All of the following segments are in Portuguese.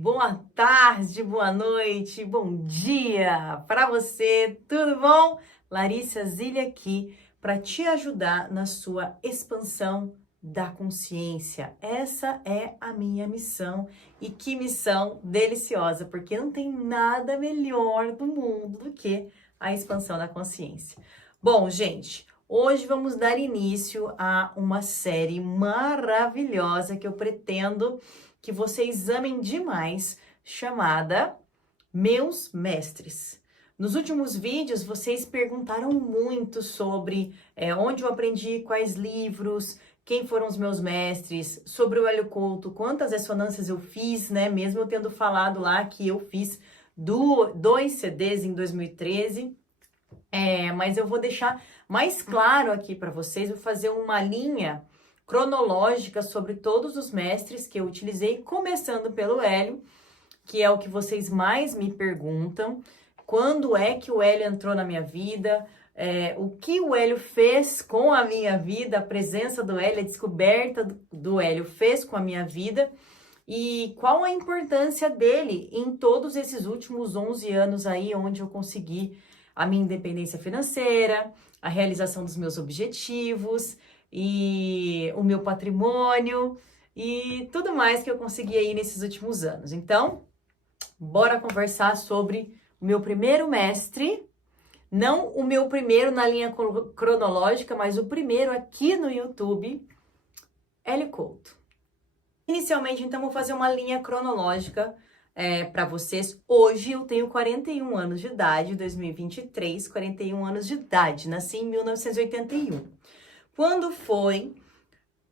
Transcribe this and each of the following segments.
Boa tarde, boa noite, bom dia para você, tudo bom? Larissa Zilli aqui para te ajudar na sua expansão da consciência. Essa é a minha missão e que missão deliciosa, porque não tem nada melhor do mundo do que a expansão da consciência. Bom, gente, hoje vamos dar início a uma série maravilhosa que eu pretendo que vocês amem demais, chamada Meus Mestres. Nos últimos vídeos, vocês perguntaram muito sobre onde eu aprendi, quais livros, quem foram os meus mestres, sobre o Hélio Couto, quantas ressonâncias eu fiz, né? Mesmo eu tendo falado lá que eu fiz dois CDs em 2013. Mas eu vou deixar mais claro aqui para vocês, vou fazer uma linha cronológica sobre todos os mestres que eu utilizei, começando pelo Hélio, que é o que vocês mais me perguntam. Quando é que o Hélio entrou na minha vida? O que o Hélio fez com a minha vida? A presença do Hélio, a descoberta do Hélio fez com a minha vida? E qual a importância dele em todos esses últimos 11 anos aí, onde eu consegui a minha independência financeira, a realização dos meus objetivos e o meu patrimônio e tudo mais que eu consegui aí nesses últimos anos. Então, bora conversar sobre o meu primeiro mestre, não o meu primeiro na linha cronológica, mas o primeiro aqui no YouTube, Hélio Couto. Inicialmente, então, vou fazer uma linha cronológica para vocês. Hoje eu tenho 41 anos de idade, 2023, 41 anos de idade, nasci em 1981. Quando foi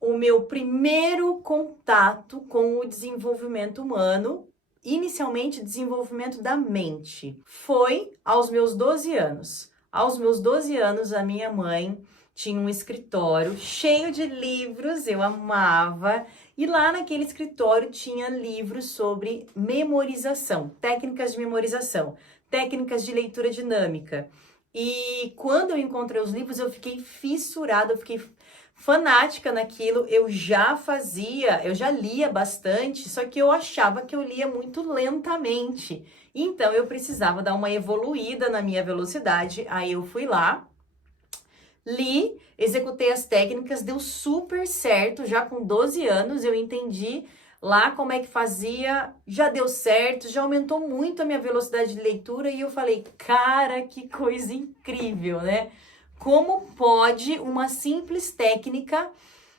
o meu primeiro contato com o desenvolvimento humano, inicialmente desenvolvimento da mente? Foi aos meus 12 anos. Aos meus 12 anos, a minha mãe tinha um escritório cheio de livros, eu amava. E lá naquele escritório tinha livros sobre memorização, técnicas de memorização, técnicas de leitura dinâmica. E quando eu encontrei os livros, eu fiquei fissurada, eu fiquei fanática naquilo. Eu já lia bastante, só que eu achava que eu lia muito lentamente. Então eu precisava dar uma evoluída na minha velocidade. Aí eu fui lá, li, executei as técnicas, deu super certo, já com 12 anos eu entendi lá como é que fazia, já deu certo, já aumentou muito a minha velocidade de leitura e eu falei, cara, que coisa incrível, né? Como pode uma simples técnica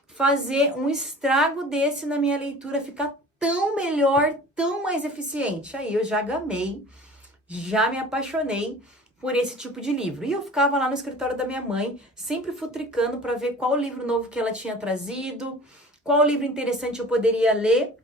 fazer um estrago desse na minha leitura, ficar tão melhor, tão mais eficiente? Aí eu já gamei, já me apaixonei por esse tipo de livro. E eu ficava lá no escritório da minha mãe, sempre futricando para ver qual livro novo que ela tinha trazido, qual livro interessante eu poderia ler.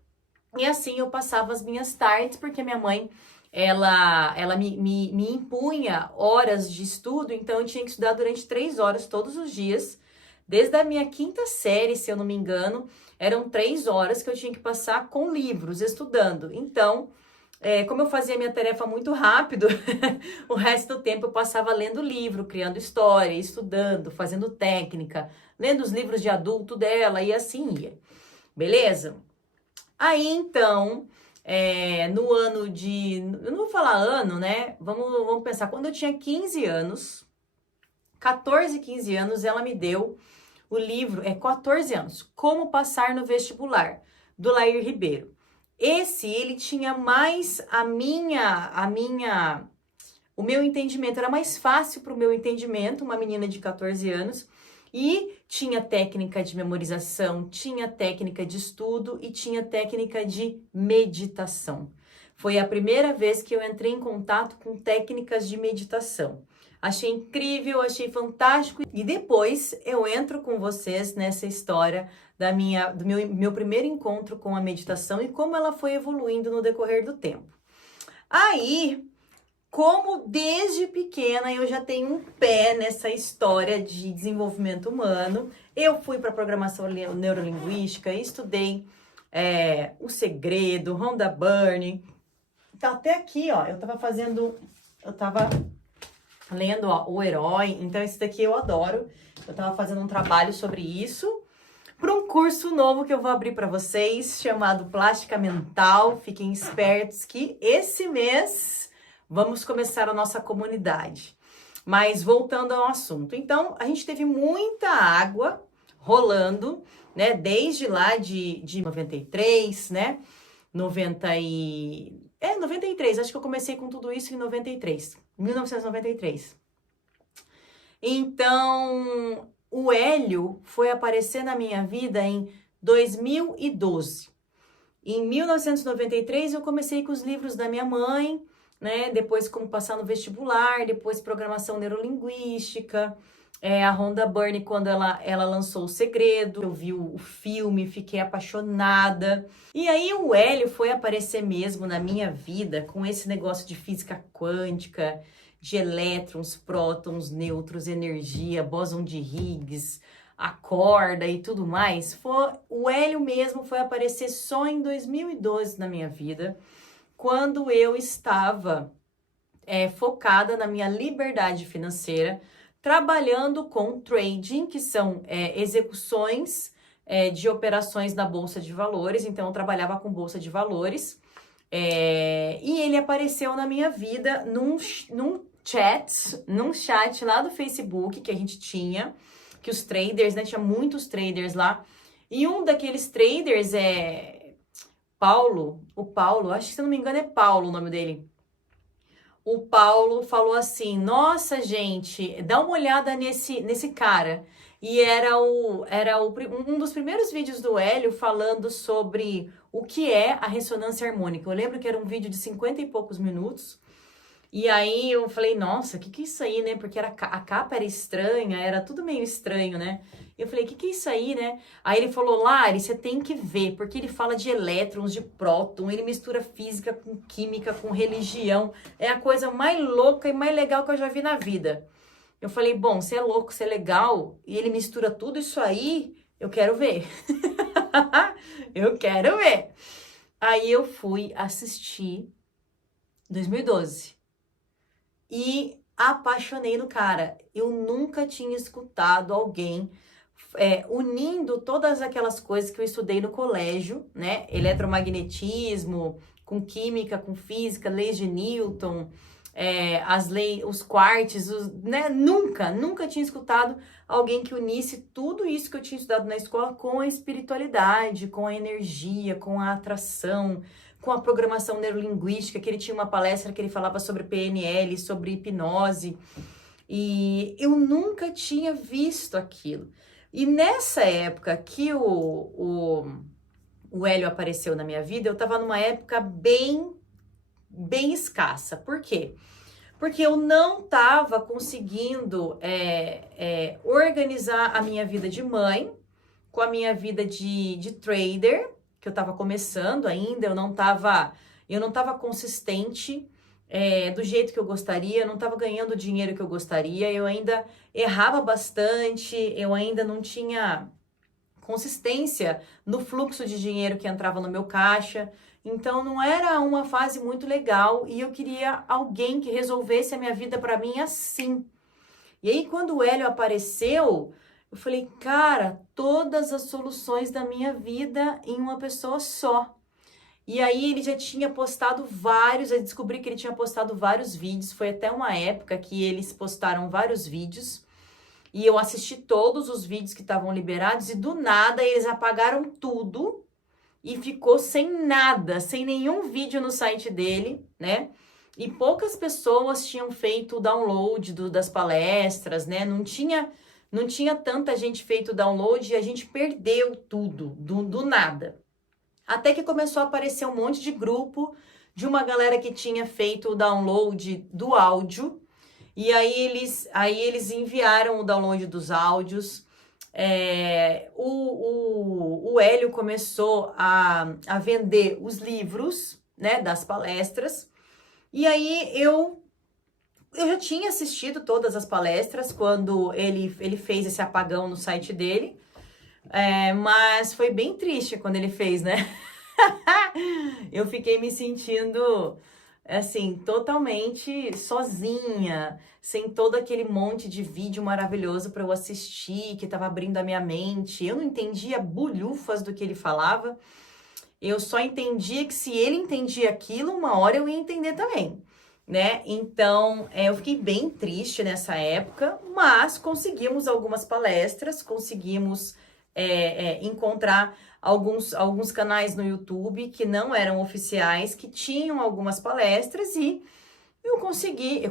E assim eu passava as minhas tardes, porque minha mãe, ela me impunha horas de estudo, então eu tinha que estudar durante 3 horas todos os dias. Desde a minha 5ª série, se eu não me engano, eram 3 horas que eu tinha que passar com livros, estudando. Então, como eu fazia minha tarefa muito rápido, o resto do tempo eu passava lendo livro, criando história, estudando, fazendo técnica, lendo os livros de adulto dela e assim ia. Beleza? Aí então, no ano de... Eu não vou falar ano, né? Vamos pensar. Quando eu tinha 15 anos, 14, 15 anos, ela me deu o livro, 14 anos, Como Passar no Vestibular, do Lair Ribeiro. Ele tinha mais o meu entendimento, era mais fácil para o meu entendimento, uma menina de 14 anos, e tinha técnica de memorização, tinha técnica de estudo e tinha técnica de meditação. Foi a primeira vez que eu entrei em contato com técnicas de meditação. Achei incrível, achei fantástico. E depois eu entro com vocês nessa história do meu primeiro encontro com a meditação e como ela foi evoluindo no decorrer do tempo. Aí, como desde pequena eu já tenho um pé nessa história de desenvolvimento humano, eu fui para programação neurolinguística, estudei O Segredo, Rhonda Byrne. Tá até aqui, ó, eu tava lendo, ó, O Herói, então esse daqui eu adoro. Eu tava fazendo um trabalho sobre isso, para um curso novo que eu vou abrir para vocês, chamado Plástica Mental. Fiquem espertos que esse mês vamos começar a nossa comunidade. Mas voltando ao assunto, então a gente teve muita água rolando, né, desde lá de 93, né, 93, acho que eu comecei com tudo isso em 1993. Então, o Hélio foi aparecer na minha vida em 2012. Em 1993, eu comecei com os livros da minha mãe, né? Depois como passar no vestibular, depois programação neurolinguística, a Rhonda Byrne, quando ela lançou O Segredo, eu vi o filme, fiquei apaixonada. E aí o Hélio foi aparecer mesmo na minha vida com esse negócio de física quântica, de elétrons, prótons, nêutrons, energia, bóson de Higgs, a corda e tudo mais. O Hélio mesmo foi aparecer só em 2012 na minha vida, quando eu estava focada na minha liberdade financeira, trabalhando com trading, que são execuções de operações na Bolsa de Valores. Então, eu trabalhava com Bolsa de Valores. E ele apareceu na minha vida num chat lá do Facebook que a gente tinha, que os traders, né, tinha muitos traders lá, e um daqueles traders Paulo, acho que se não me engano é Paulo o nome dele. O Paulo falou assim: nossa, gente, dá uma olhada nesse cara. E era um dos primeiros vídeos do Hélio falando sobre o que é a ressonância harmônica. Eu lembro que era um vídeo de 50 e poucos minutos. E aí eu falei, nossa, que é isso aí, né? Porque a capa era estranha, era tudo meio estranho, né? Eu falei, que é isso aí, né? Aí ele falou, Lari, você tem que ver, porque ele fala de elétrons, de próton, ele mistura física com química, com religião. É a coisa mais louca e mais legal que eu já vi na vida. Eu falei, bom, você é louco, você é legal, e ele mistura tudo isso aí, eu quero ver. Eu quero ver. Aí eu fui assistir 2012. E apaixonei no cara. Eu nunca tinha escutado alguém unindo todas aquelas coisas que eu estudei no colégio, né? Eletromagnetismo, com química, com física, leis de Newton, as leis, os quartos, né? Nunca tinha escutado alguém que unisse tudo isso que eu tinha estudado na escola com a espiritualidade, com a energia, com a atração, com a programação neurolinguística, que ele tinha uma palestra que ele falava sobre PNL, sobre hipnose, e eu nunca tinha visto aquilo. E nessa época que o Hélio apareceu na minha vida, eu estava numa época bem escassa. Por quê? Porque eu não estava conseguindo organizar a minha vida de mãe com a minha vida de trader, que eu estava começando ainda, eu não estava consistente do jeito que eu gostaria, eu não estava ganhando o dinheiro que eu gostaria, eu ainda errava bastante, eu ainda não tinha consistência no fluxo de dinheiro que entrava no meu caixa, então não era uma fase muito legal e eu queria alguém que resolvesse a minha vida para mim assim. E aí quando o Hélio apareceu, eu falei, cara, todas as soluções da minha vida em uma pessoa só. E aí ele já tinha postado vários, eu descobri que ele tinha postado vários vídeos, foi até uma época que eles postaram vários vídeos, e eu assisti todos os vídeos que estavam liberados, e do nada eles apagaram tudo, e ficou sem nada, sem nenhum vídeo no site dele, né? E poucas pessoas tinham feito o download das palestras, né? Não tinha tanta gente feito o download e a gente perdeu tudo, do nada. Até que começou a aparecer um monte de grupo de uma galera que tinha feito o download do áudio. E aí eles enviaram o download dos áudios. O Hélio começou a vender os livros, né, das palestras. E aí eu já tinha assistido todas as palestras quando ele fez esse apagão no site dele. Mas foi bem triste quando ele fez, né? Eu fiquei me sentindo assim, totalmente sozinha, sem todo aquele monte de vídeo maravilhoso para eu assistir, que estava abrindo a minha mente. Eu não entendia bulhufas do que ele falava. Eu só entendia que se ele entendia aquilo, uma hora eu ia entender também, né? Então, eu fiquei bem triste nessa época, mas conseguimos algumas palestras, conseguimos encontrar alguns canais no YouTube que não eram oficiais, que tinham algumas palestras e eu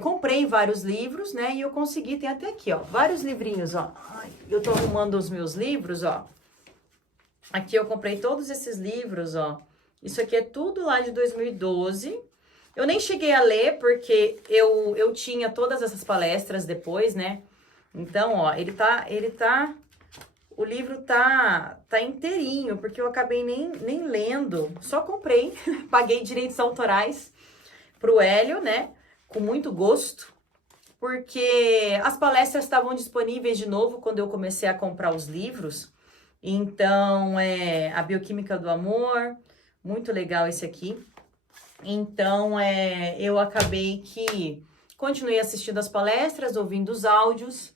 comprei vários livros, né? E eu consegui, tem até aqui, ó, vários livrinhos, ó. Ai, eu tô arrumando os meus livros, ó. Aqui eu comprei todos esses livros, ó. Isso aqui é tudo lá de 2012. Eu nem cheguei a ler porque eu tinha todas essas palestras depois, né? Então, ó, o livro tá inteirinho, porque eu acabei nem lendo. Só comprei, paguei direitos autorais pro Hélio, né? Com muito gosto. Porque as palestras estavam disponíveis de novo quando eu comecei a comprar os livros. Então, a Bioquímica do Amor, muito legal esse aqui. Então, eu acabei que continuei assistindo as palestras, ouvindo os áudios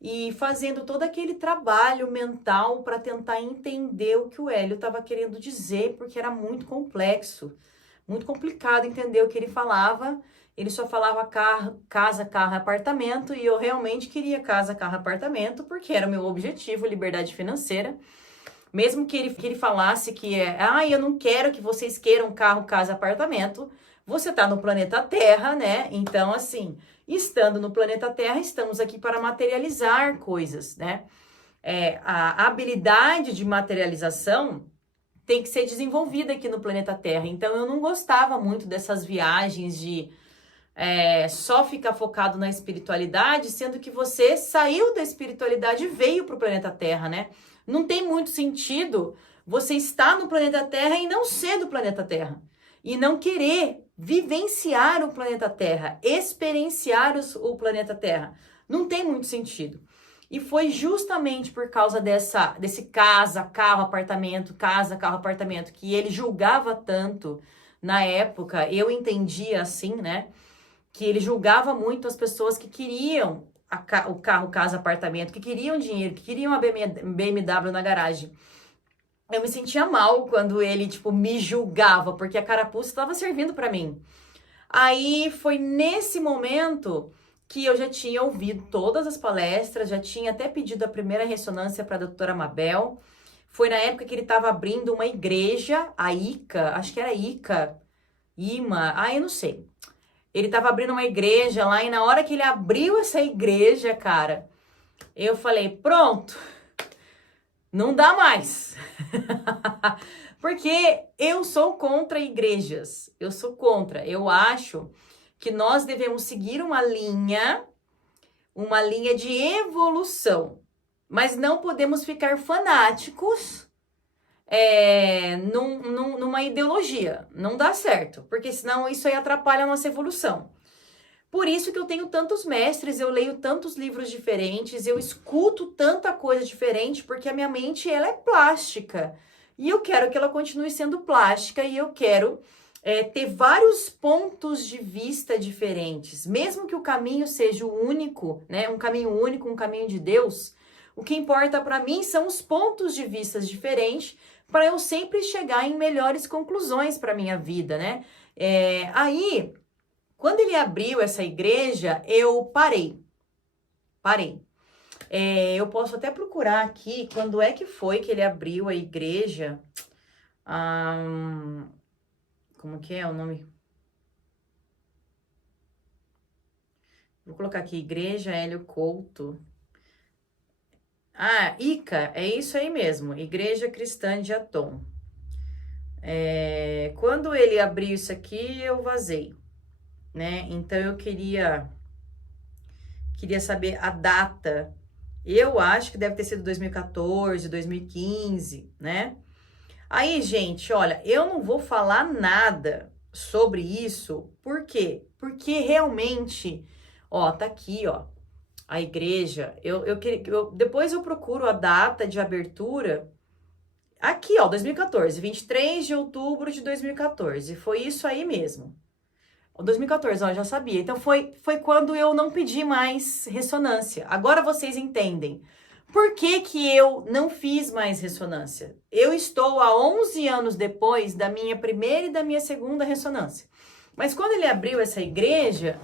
e fazendo todo aquele trabalho mental para tentar entender o que o Hélio estava querendo dizer, porque era muito complexo, muito complicado entender o que ele falava. Ele só falava casa, carro, apartamento, e eu realmente queria casa, carro, apartamento, porque era o meu objetivo, liberdade financeira. Mesmo que ele falasse que eu não quero que vocês queiram carro, casa, apartamento, você tá no planeta Terra, né? Então, assim, estando no planeta Terra, estamos aqui para materializar coisas, né? A habilidade de materialização tem que ser desenvolvida aqui no planeta Terra. Então, eu não gostava muito dessas viagens de só ficar focado na espiritualidade, sendo que você saiu da espiritualidade e veio para o planeta Terra, né? Não tem muito sentido você estar no planeta Terra e não ser do planeta Terra. E não querer vivenciar o planeta Terra, experienciar o planeta Terra. Não tem muito sentido. E foi justamente por causa desse casa, carro, apartamento, que ele julgava tanto na época. Eu entendia assim, né? Que ele julgava muito as pessoas que queriam o carro, casa, apartamento, que queriam dinheiro, que queriam a BMW na garagem. Eu me sentia mal quando ele, tipo, me julgava, porque a carapuça estava servindo para mim. Aí foi nesse momento que eu já tinha ouvido todas as palestras, já tinha até pedido a primeira ressonância para a doutora Mabel. Foi na época que ele estava abrindo uma igreja, a ICA, acho que era ICA, IMA, eu não sei. Ele estava abrindo uma igreja lá e na hora que ele abriu essa igreja, cara, eu falei, pronto, não dá mais. Porque eu sou contra igrejas, eu sou contra. Eu acho que nós devemos seguir uma linha de evolução, mas não podemos ficar fanáticos numa ideologia. Não dá certo, porque senão isso aí atrapalha a nossa evolução. Por isso que eu tenho tantos mestres, eu leio tantos livros diferentes, eu escuto tanta coisa diferente, porque a minha mente, ela é plástica. E eu quero que ela continue sendo plástica e eu quero ter vários pontos de vista diferentes. Mesmo que o caminho seja o único, né? Um caminho único, um caminho de Deus, o que importa para mim são os pontos de vista diferentes para eu sempre chegar em melhores conclusões para minha vida, né? Aí, quando ele abriu essa igreja, eu parei. Eu posso até procurar aqui quando é que foi que ele abriu a igreja. Como que é o nome? Vou colocar aqui, Igreja Hélio Couto. ICA, é isso aí mesmo, Igreja Cristã de Atom. Quando ele abriu isso aqui, eu vazei, né? Então, eu queria saber a data. Eu acho que deve ter sido 2014, 2015, né? Aí, gente, olha, eu não vou falar nada sobre isso. Por quê? Porque realmente, ó, tá aqui, ó, a igreja. Depois eu procuro a data de abertura. Aqui, ó, 2014, 23 de outubro de 2014. Foi isso aí mesmo. 2014, ó, já sabia. Então foi quando eu não pedi mais ressonância. Agora vocês entendem. Por que que eu não fiz mais ressonância? Eu estou há 11 anos depois da minha primeira e da minha segunda ressonância. Mas quando ele abriu essa igreja,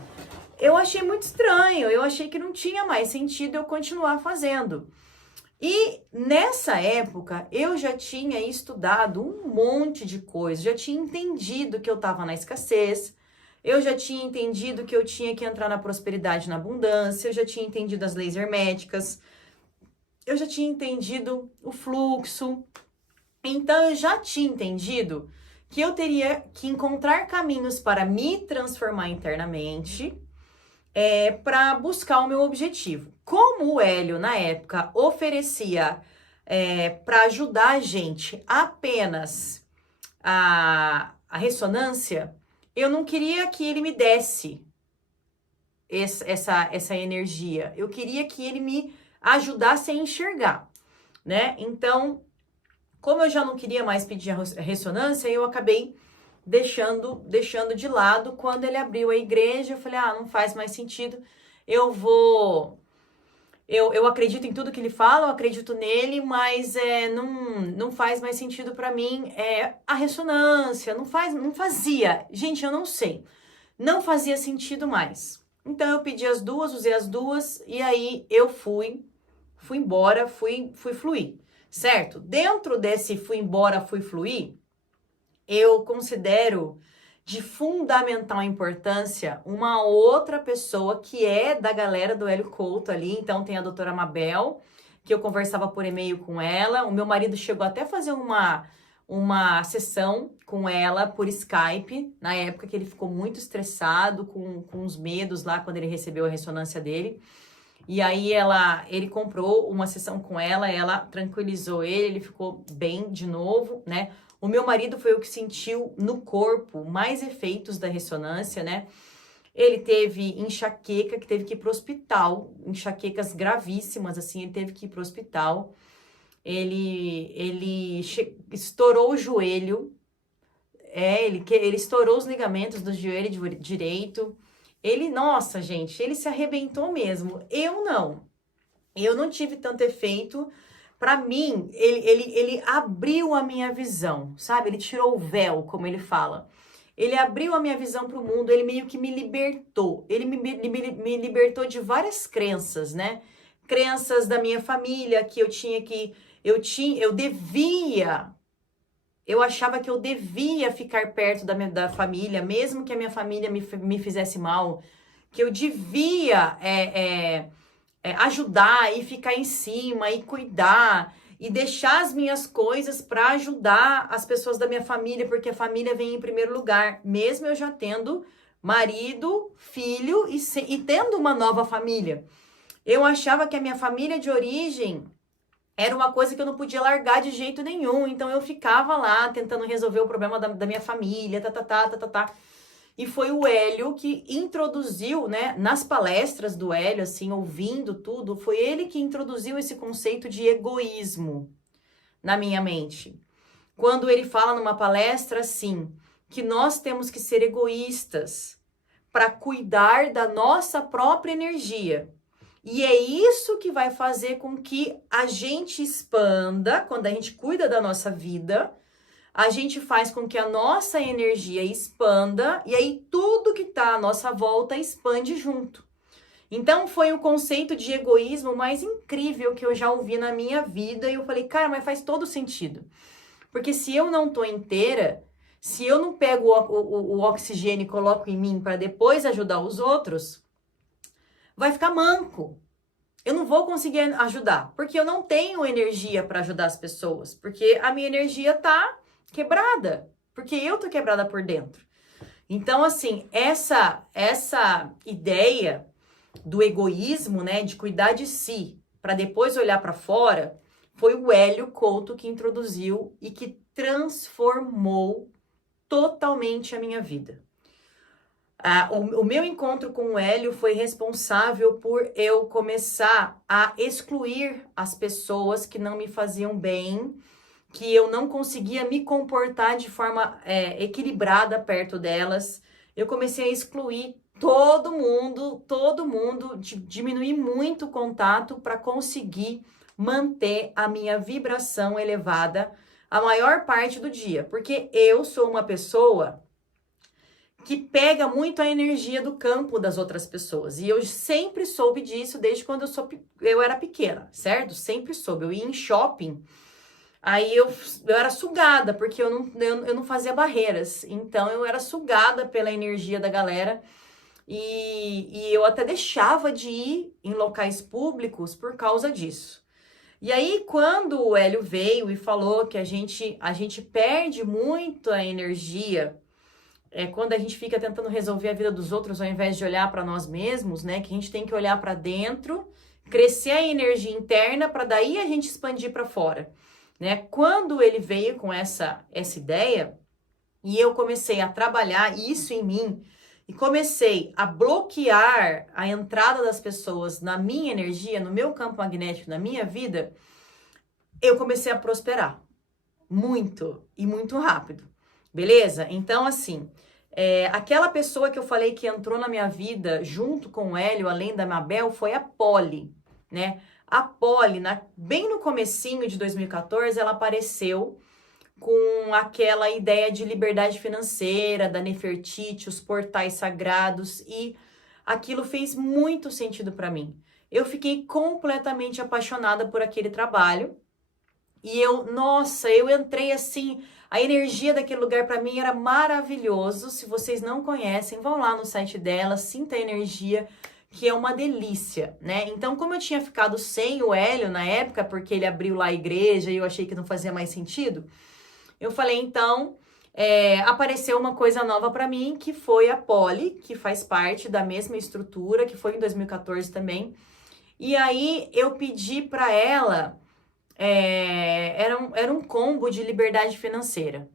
eu achei muito estranho. Eu achei que não tinha mais sentido eu continuar fazendo. E nessa época, eu já tinha estudado um monte de coisa, já tinha entendido que eu estava na escassez, eu já tinha entendido que eu tinha que entrar na prosperidade, na abundância, eu já tinha entendido as leis herméticas, eu já tinha entendido o fluxo. Então, eu já tinha entendido que eu teria que encontrar caminhos para me transformar internamente, para buscar o meu objetivo. Como o Hélio, na época, oferecia para ajudar a gente apenas a ressonância, eu não queria que ele me desse essa energia. Eu queria que ele me ajudasse a enxergar, né? Então, como eu já não queria mais pedir a ressonância, eu acabei deixando de lado. Quando ele abriu a igreja, eu falei, não faz mais sentido, eu acredito em tudo que ele fala, eu acredito nele, mas não faz mais sentido para mim a ressonância, não fazia, gente, eu não sei, não fazia sentido mais. Então eu pedi as duas, usei as duas, e aí eu fui embora, fui fluir, certo? Dentro desse fui embora, fui fluir, eu considero de fundamental importância uma outra pessoa que é da galera do Hélio Couto ali. Então tem a doutora Mabel, que eu conversava por e-mail com ela. O meu marido chegou até a fazer uma sessão com ela por Skype, na época que ele ficou muito estressado, com os medos lá, quando ele recebeu a ressonância dele. E aí ele comprou uma sessão com ela tranquilizou ele ficou bem de novo, né? O meu marido foi o que sentiu no corpo mais efeitos da ressonância, né? Ele teve enxaqueca, que teve que ir pro hospital, enxaquecas gravíssimas, assim, ele teve que ir pro hospital. Ele estourou o joelho, ele estourou os ligamentos do joelho direito. Nossa, gente, ele se arrebentou mesmo. Eu não tive tanto efeito. Para mim, ele abriu a minha visão, sabe? Ele tirou o véu, como ele fala. Ele abriu a minha visão para o mundo, ele meio que me libertou. Ele me libertou de várias crenças, né? Crenças da minha família, que eu achava que eu devia ficar perto da família, mesmo que a minha família me fizesse mal, que eu devia ajudar e ficar em cima e cuidar e deixar as minhas coisas para ajudar as pessoas da minha família, porque a família vem em primeiro lugar, mesmo eu já tendo marido, filho e tendo uma nova família. Eu achava que a minha família de origem era uma coisa que eu não podia largar de jeito nenhum, então eu ficava lá tentando resolver o problema da minha família, E foi o Hélio que introduziu, né, nas palestras do Hélio, assim, ouvindo tudo, foi ele que introduziu esse conceito de egoísmo na minha mente. Quando ele fala numa palestra, assim, que nós temos que ser egoístas para cuidar da nossa própria energia. E é isso que vai fazer com que a gente expanda, quando a gente cuida da nossa vida, a gente faz com que a nossa energia expanda e aí tudo que tá à nossa volta expande junto. Então foi o conceito de egoísmo mais incrível que eu já ouvi na minha vida e eu falei, cara, mas faz todo sentido. Porque se eu não tô inteira, se eu não pego o oxigênio e coloco em mim para depois ajudar os outros, vai ficar manco. Eu não vou conseguir ajudar, porque eu não tenho energia para ajudar as pessoas, porque a minha energia tá quebrada, porque eu tô quebrada por dentro. Então, assim, essa ideia do egoísmo, né, de cuidar de si, para depois olhar para fora, foi o Hélio Couto que introduziu e que transformou totalmente a minha vida. O meu encontro com o Hélio foi responsável por eu começar a excluir as pessoas que não me faziam bem, que eu não conseguia me comportar de forma equilibrada perto delas, eu comecei a excluir todo mundo, diminuir muito o contato para conseguir manter a minha vibração elevada a maior parte do dia, porque eu sou uma pessoa que pega muito a energia do campo das outras pessoas. E eu sempre soube disso desde quando eu era pequena, certo? Sempre soube. Eu ia em shopping, aí eu era sugada, porque eu não fazia barreiras. Então eu era sugada pela energia da galera. E eu até deixava de ir em locais públicos por causa disso. E aí, quando o Hélio veio e falou que a gente perde muito a energia quando a gente fica tentando resolver a vida dos outros ao invés de olhar para nós mesmos, né? Que a gente tem que olhar para dentro, crescer a energia interna para daí a gente expandir para fora, né? Quando ele veio com essa ideia e eu comecei a trabalhar isso em mim e comecei a bloquear a entrada das pessoas na minha energia, no meu campo magnético, na minha vida, eu comecei a prosperar muito e muito rápido. Beleza? Então, assim, aquela pessoa que eu falei que entrou na minha vida junto com o Hélio, além da Mabel, foi a Polly, né? A Polly, bem no comecinho de 2014, ela apareceu com aquela ideia de liberdade financeira, da Nefertiti, os portais sagrados, e aquilo fez muito sentido para mim. Eu fiquei completamente apaixonada por aquele trabalho, e eu entrei assim, a energia daquele lugar para mim era maravilhoso. Se vocês não conhecem, vão lá no site dela, sinta a energia, que é uma delícia, né? Então, como eu tinha ficado sem o Hélio na época, porque ele abriu lá a igreja e eu achei que não fazia mais sentido, eu falei, então, apareceu uma coisa nova para mim, que foi a Polly, que faz parte da mesma estrutura, que foi em 2014 também. E aí, eu pedi para ela... era um combo de liberdade financeira.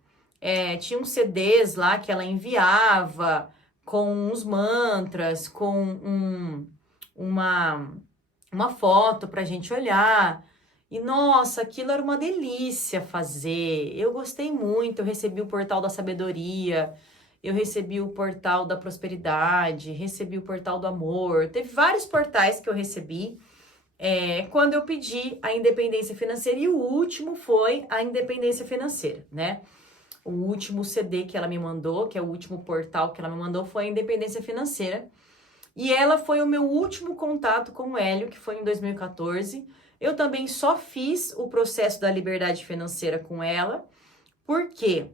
Tinha uns CDs lá que ela enviava com uns mantras, com uma foto pra gente olhar. E nossa, aquilo era uma delícia fazer. Eu gostei muito. Eu recebi o portal da sabedoria, eu recebi o portal da prosperidade, recebi o portal do amor. Teve vários portais que eu recebi. Quando eu pedi a independência financeira, e o último foi a independência financeira, né? O último CD que ela me mandou, que é o último portal que ela me mandou, foi a independência financeira. E ela foi o meu último contato com o Hélio, que foi em 2014. Eu também só fiz o processo da liberdade financeira com ela, porque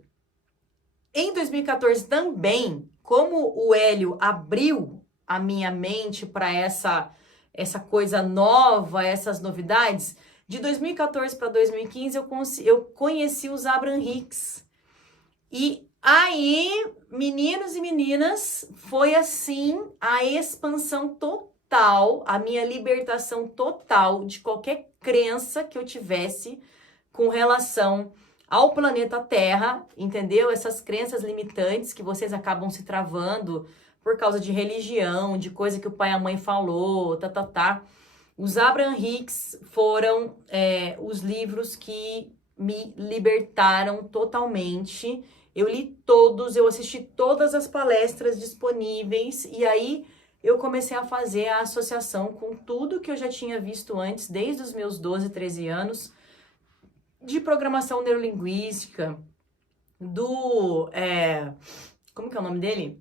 em 2014 também, como o Hélio abriu a minha mente para essa coisa nova, essas novidades, de 2014 para 2015 eu conheci os Abraham Hicks. E aí, meninos e meninas, foi assim a expansão total, a minha libertação total de qualquer crença que eu tivesse com relação ao planeta Terra, entendeu? Essas crenças limitantes que vocês acabam se travando por causa de religião, de coisa que o pai e a mãe falou, tá. Os Abraham Hicks foram os livros que me libertaram totalmente. Eu li todos, eu assisti todas as palestras disponíveis e aí eu comecei a fazer a associação com tudo que eu já tinha visto antes, desde os meus 12, 13 anos, de programação neurolinguística, como que é o nome dele?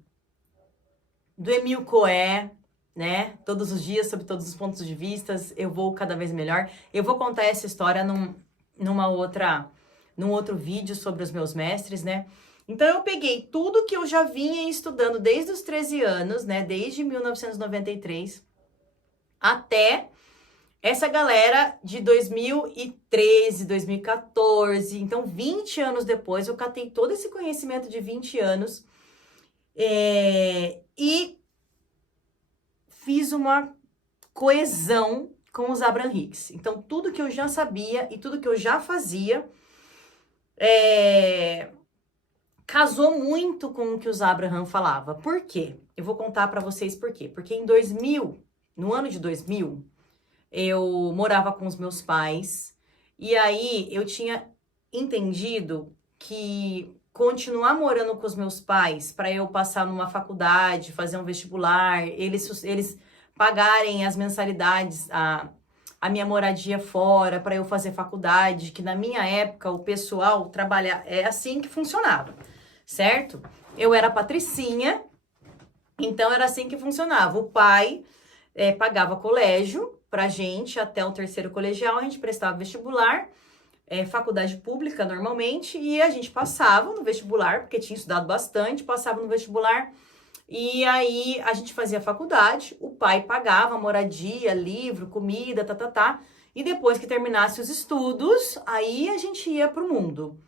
Do Emil Coé, né? Todos os dias, sob todos os pontos de vista, eu vou cada vez melhor. Eu vou contar essa história num outro vídeo sobre os meus mestres, né? Então, eu peguei tudo que eu já vinha estudando desde os 13 anos, né? Desde 1993, até essa galera de 2013, 2014. Então, 20 anos depois, eu catei todo esse conhecimento de 20 anos e fiz uma coesão com os Abraham Hicks. Então, tudo que eu já sabia e tudo que eu já fazia casou muito com o que os Abraham falava. Por quê? Eu vou contar para vocês por quê. Porque no ano de 2000, eu morava com os meus pais e aí eu tinha entendido que continuar morando com os meus pais para eu passar numa faculdade, fazer um vestibular, eles pagarem as mensalidades, a minha moradia fora para eu fazer faculdade, que na minha época o pessoal trabalha, é assim que funcionava, certo? Eu era patricinha, então era assim que funcionava. O pai pagava colégio pra gente até o terceiro colegial, a gente prestava vestibular, faculdade pública normalmente, e a gente passava no vestibular, porque tinha estudado bastante, passava no vestibular, e aí a gente fazia faculdade, o pai pagava moradia, livro, comida, e depois que terminasse os estudos, aí a gente ia pro mundo,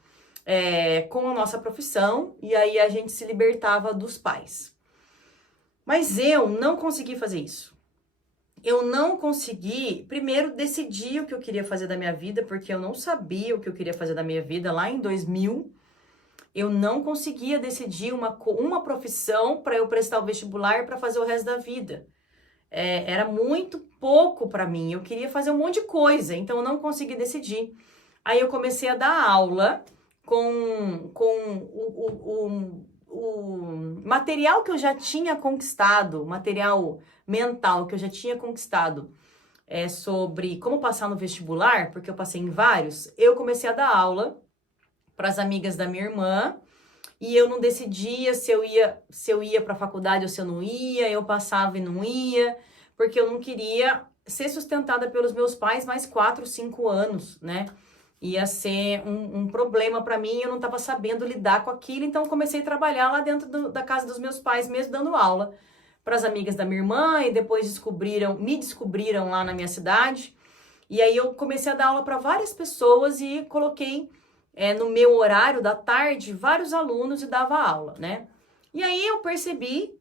com a nossa profissão, e aí a gente se libertava dos pais. Mas eu não consegui fazer isso. Eu não consegui, primeiro, decidir o que eu queria fazer da minha vida, porque eu não sabia o que eu queria fazer da minha vida lá em 2000. Eu não conseguia decidir uma profissão para eu prestar o vestibular para fazer o resto da vida. Era muito pouco para mim, eu queria fazer um monte de coisa, então eu não consegui decidir. Aí eu comecei a dar aula com o material que eu já tinha conquistado, material mental que eu já tinha conquistado sobre como passar no vestibular, porque eu passei em vários, eu comecei a dar aula para as amigas da minha irmã e eu não decidia se eu ia para a faculdade ou se eu não ia, eu passava e não ia, porque eu não queria ser sustentada pelos meus pais mais 4, 5 anos, né? Ia ser um problema para mim, eu não estava sabendo lidar com aquilo, então eu comecei a trabalhar lá dentro da casa dos meus pais, mesmo dando aula para as amigas da minha irmã, e depois me descobriram lá na minha cidade, e aí eu comecei a dar aula para várias pessoas e coloquei no meu horário da tarde vários alunos e dava aula, né? E aí eu percebi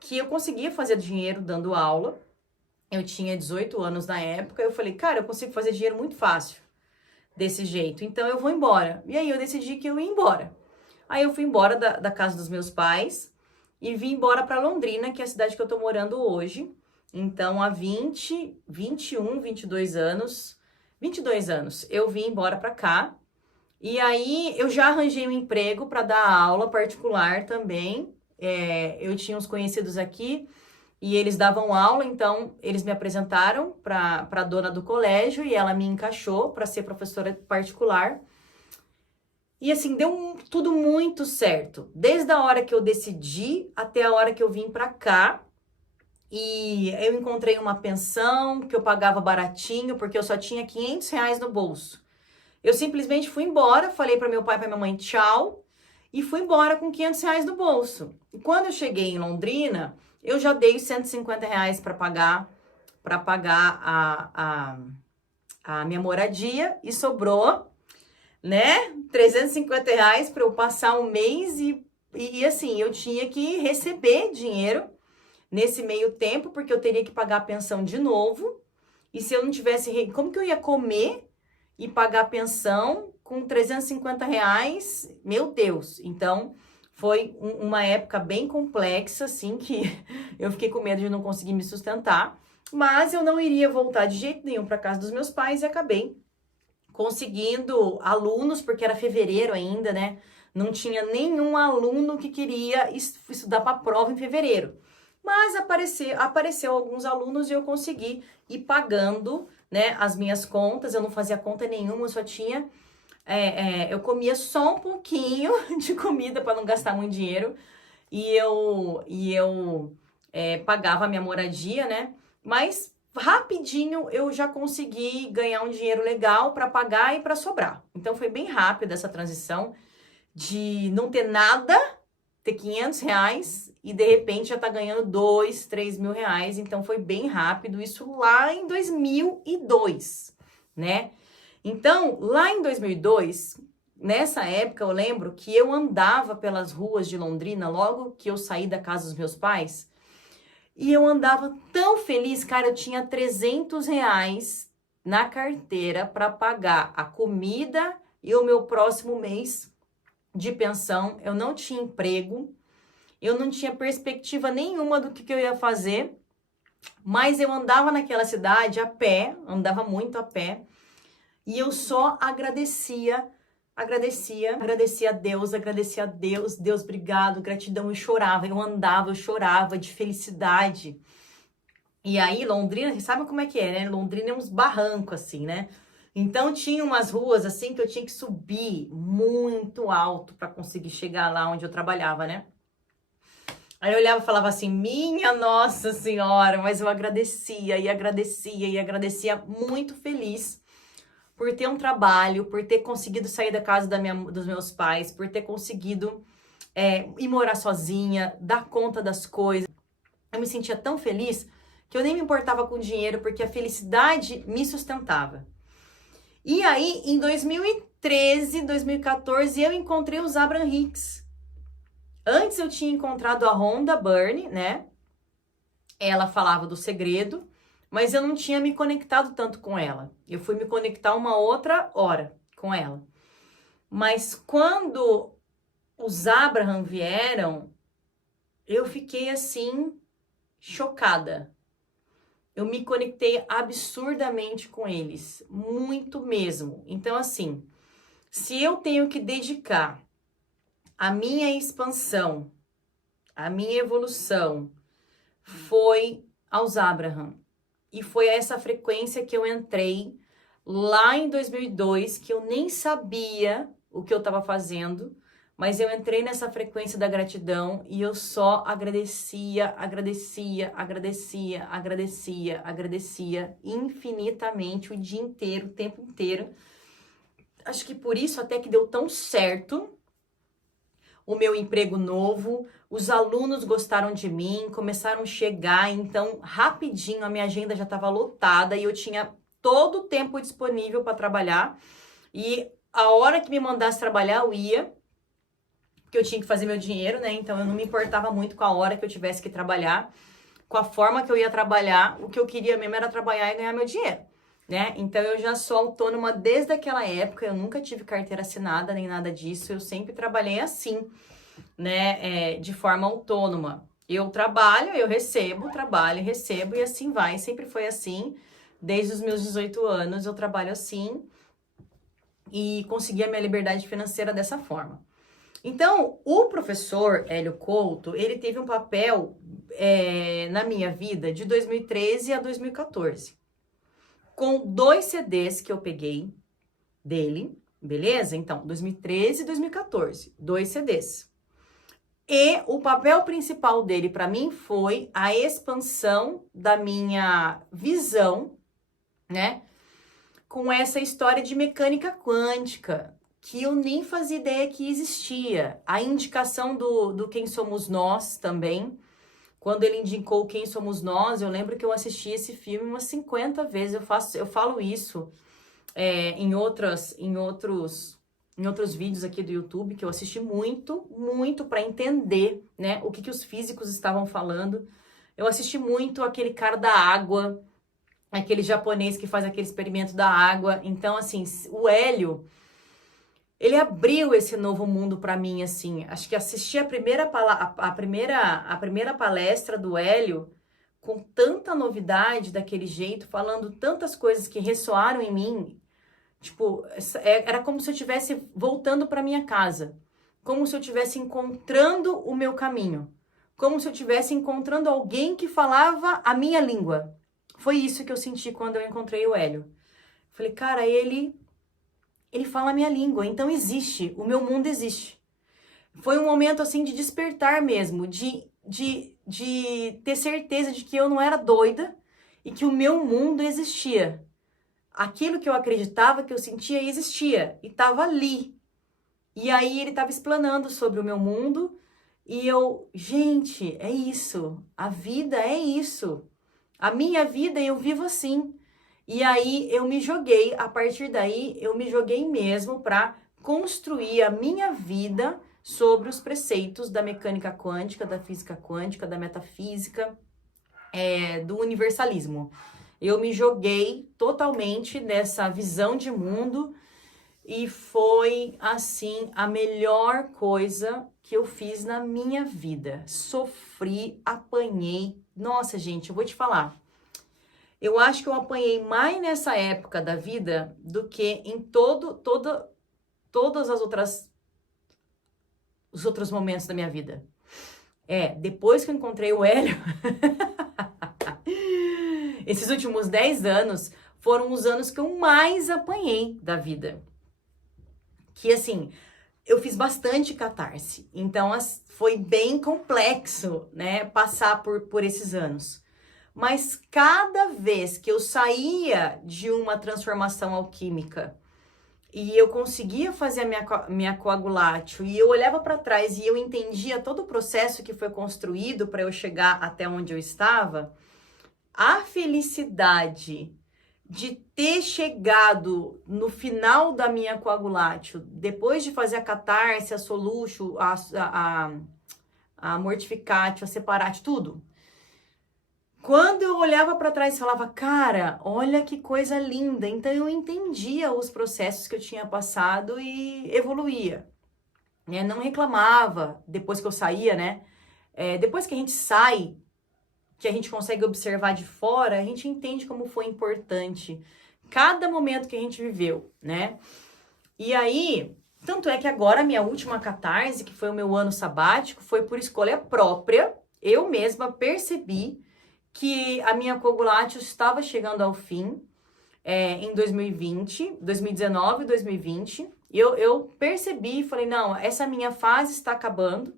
que eu conseguia fazer dinheiro dando aula, eu tinha 18 anos na época, eu falei, cara, eu consigo fazer dinheiro muito fácil desse jeito, então eu vou embora. E aí eu decidi que eu ia embora. Aí eu fui embora da casa dos meus pais e vim embora para Londrina, que é a cidade que eu tô morando hoje. Então, há 22 anos, eu vim embora para cá. E aí eu já arranjei um emprego para dar aula particular também. Eu tinha uns conhecidos aqui e eles davam aula, então eles me apresentaram para a dona do colégio e ela me encaixou para ser professora particular. E assim, deu tudo muito certo. Desde a hora que eu decidi até a hora que eu vim para cá. E eu encontrei uma pensão que eu pagava baratinho, porque eu só tinha R$ 500 no bolso. Eu simplesmente fui embora, falei para meu pai e para minha mãe tchau, e fui embora com R$ 500 no bolso. E quando eu cheguei em Londrina, eu já dei R$ 150 para pagar a minha moradia, e sobrou, né, R$ 350 para eu passar um mês e assim, eu tinha que receber dinheiro nesse meio tempo, porque eu teria que pagar a pensão de novo, e se eu não tivesse, como que eu ia comer e pagar a pensão com R$ 350? Meu Deus! Então, foi uma época bem complexa, assim, que eu fiquei com medo de não conseguir me sustentar, mas eu não iria voltar de jeito nenhum para casa dos meus pais e acabei conseguindo alunos, porque era fevereiro ainda, né? Não tinha nenhum aluno que queria estudar para a prova em fevereiro. Mas apareceu alguns alunos e eu consegui ir pagando, né, as minhas contas. Eu não fazia conta nenhuma, eu só tinha... eu comia só um pouquinho de comida para não gastar muito dinheiro. E eu pagava a minha moradia, né? Mas rapidinho eu já consegui ganhar um dinheiro legal para pagar e para sobrar. Então foi bem rápida essa transição de não ter nada, ter R$ 500 e de repente já tá ganhando 2, 3 mil reais. Então foi bem rápido, isso lá em 2002, né? Então, lá em 2002, nessa época eu lembro que eu andava pelas ruas de Londrina, logo que eu saí da casa dos meus pais, e eu andava tão feliz, cara, eu tinha R$ 300 na carteira para pagar a comida e o meu próximo mês de pensão. Eu não tinha emprego, eu não tinha perspectiva nenhuma do que eu ia fazer, mas eu andava naquela cidade a pé, andava muito a pé, e eu só agradecia agradecia a Deus, Deus, obrigado, gratidão, eu chorava, eu andava, eu chorava de felicidade. E aí, Londrina, sabe como é que é, né? Londrina é uns barrancos, assim, né? Então, tinha umas ruas, assim, que eu tinha que subir muito alto para conseguir chegar lá onde eu trabalhava, né? Aí eu olhava e falava assim, minha Nossa Senhora, mas eu agradecia e agradecia e agradecia, muito feliz por ter um trabalho, por ter conseguido sair da casa dos meus pais, por ter conseguido ir morar sozinha, dar conta das coisas. Eu me sentia tão feliz que eu nem me importava com dinheiro, porque a felicidade me sustentava. E aí, em 2013, 2014, eu encontrei os Abraham Hicks. Antes eu tinha encontrado a Rhonda Byrne, né? Ela falava do segredo, mas eu não tinha me conectado tanto com ela. Eu fui me conectar uma outra hora com ela. Mas quando os Abraham vieram, eu fiquei assim, chocada. Eu me conectei absurdamente com eles, muito mesmo. Então, assim, se eu tenho que dedicar a minha expansão, a minha evolução, foi aos Abraham. E foi essa frequência que eu entrei lá em 2002, que eu nem sabia o que eu estava fazendo, mas eu entrei nessa frequência da gratidão e eu só agradecia infinitamente o dia inteiro, o tempo inteiro. Acho que por isso até que deu tão certo o meu emprego novo, os alunos gostaram de mim, começaram a chegar, então rapidinho a minha agenda já estava lotada e eu tinha todo o tempo disponível para trabalhar. E a hora que me mandasse trabalhar, eu ia, porque eu tinha que fazer meu dinheiro, né? Então eu não me importava muito com a hora que eu tivesse que trabalhar, com a forma que eu ia trabalhar. O que eu queria mesmo era trabalhar e ganhar meu dinheiro, né? Então eu já sou autônoma desde aquela época, eu nunca tive carteira assinada nem nada disso, eu sempre trabalhei assim, né? De forma autônoma. Eu trabalho, eu recebo, trabalho, recebo e assim vai, sempre foi assim. Desde os meus 18 anos eu trabalho assim e consegui a minha liberdade financeira dessa forma. Então, o professor Hélio Couto, ele teve um papel na minha vida de 2013 a 2014. Com 2 CDs que eu peguei dele, beleza? Então, 2013 e 2014, 2 CDs. E o papel principal dele para mim foi a expansão da minha visão, né? Com essa história de mecânica quântica, que eu nem fazia ideia que existia. A indicação do Quem Somos Nós também. Quando ele indicou Quem Somos Nós, eu lembro que eu assisti esse filme umas 50 vezes. Eu falo isso em outros vídeos aqui do YouTube, que eu assisti muito para entender, né, o que os físicos estavam falando. Eu assisti muito aquele cara da água, aquele japonês que faz aquele experimento da água. Então, assim, o Hélio, ele abriu esse novo mundo para mim, assim. Acho que assistir a primeira palestra do Hélio, com tanta novidade daquele jeito, falando tantas coisas que ressoaram em mim, tipo, era como se eu estivesse voltando para minha casa, como se eu estivesse encontrando o meu caminho, como se eu estivesse encontrando alguém que falava a minha língua. Foi isso que eu senti quando eu encontrei o Hélio. Falei, cara, ele fala a minha língua, então existe, o meu mundo existe. Foi um momento, assim, de despertar mesmo, de ter certeza de que eu não era doida e que o meu mundo existia. Aquilo que eu acreditava, que eu sentia, existia e estava ali. E aí ele estava explanando sobre o meu mundo e eu, gente, é isso, a vida é isso. A minha vida eu vivo assim. E aí eu me joguei, a partir daí eu me joguei mesmo para construir a minha vida sobre os preceitos da mecânica quântica, da física quântica, da metafísica, do universalismo. Eu me joguei totalmente nessa visão de mundo e foi, assim, a melhor coisa que eu fiz na minha vida. Sofri, apanhei. Nossa, gente, eu vou te falar. Eu acho que eu apanhei mais nessa época da vida do que em todas os outros momentos da minha vida. Depois que eu encontrei o Hélio, esses últimos 10 anos foram os anos que eu mais apanhei da vida. Que assim, eu fiz bastante catarse, então foi bem complexo, né, passar por esses anos. Mas cada vez que eu saía de uma transformação alquímica e eu conseguia fazer a minha coagulatio e eu olhava para trás e eu entendia todo o processo que foi construído para eu chegar até onde eu estava, a felicidade de ter chegado no final da minha coagulatio, depois de fazer a catarse, a solution, a mortificatio, a separatio, tudo. Quando eu olhava para trás e falava, cara, olha que coisa linda. Então eu entendia os processos que eu tinha passado e evoluía. Né? Não reclamava depois que eu saía, né? Depois que a gente sai, que a gente consegue observar de fora, a gente entende como foi importante cada momento que a gente viveu, né? E aí, tanto é que agora a minha última catarse, que foi o meu ano sabático, foi por escolha própria. Eu mesma percebi que a minha coagulatio estava chegando ao fim em 2020, 2019 e 2020. Eu percebi e falei, não, essa minha fase está acabando.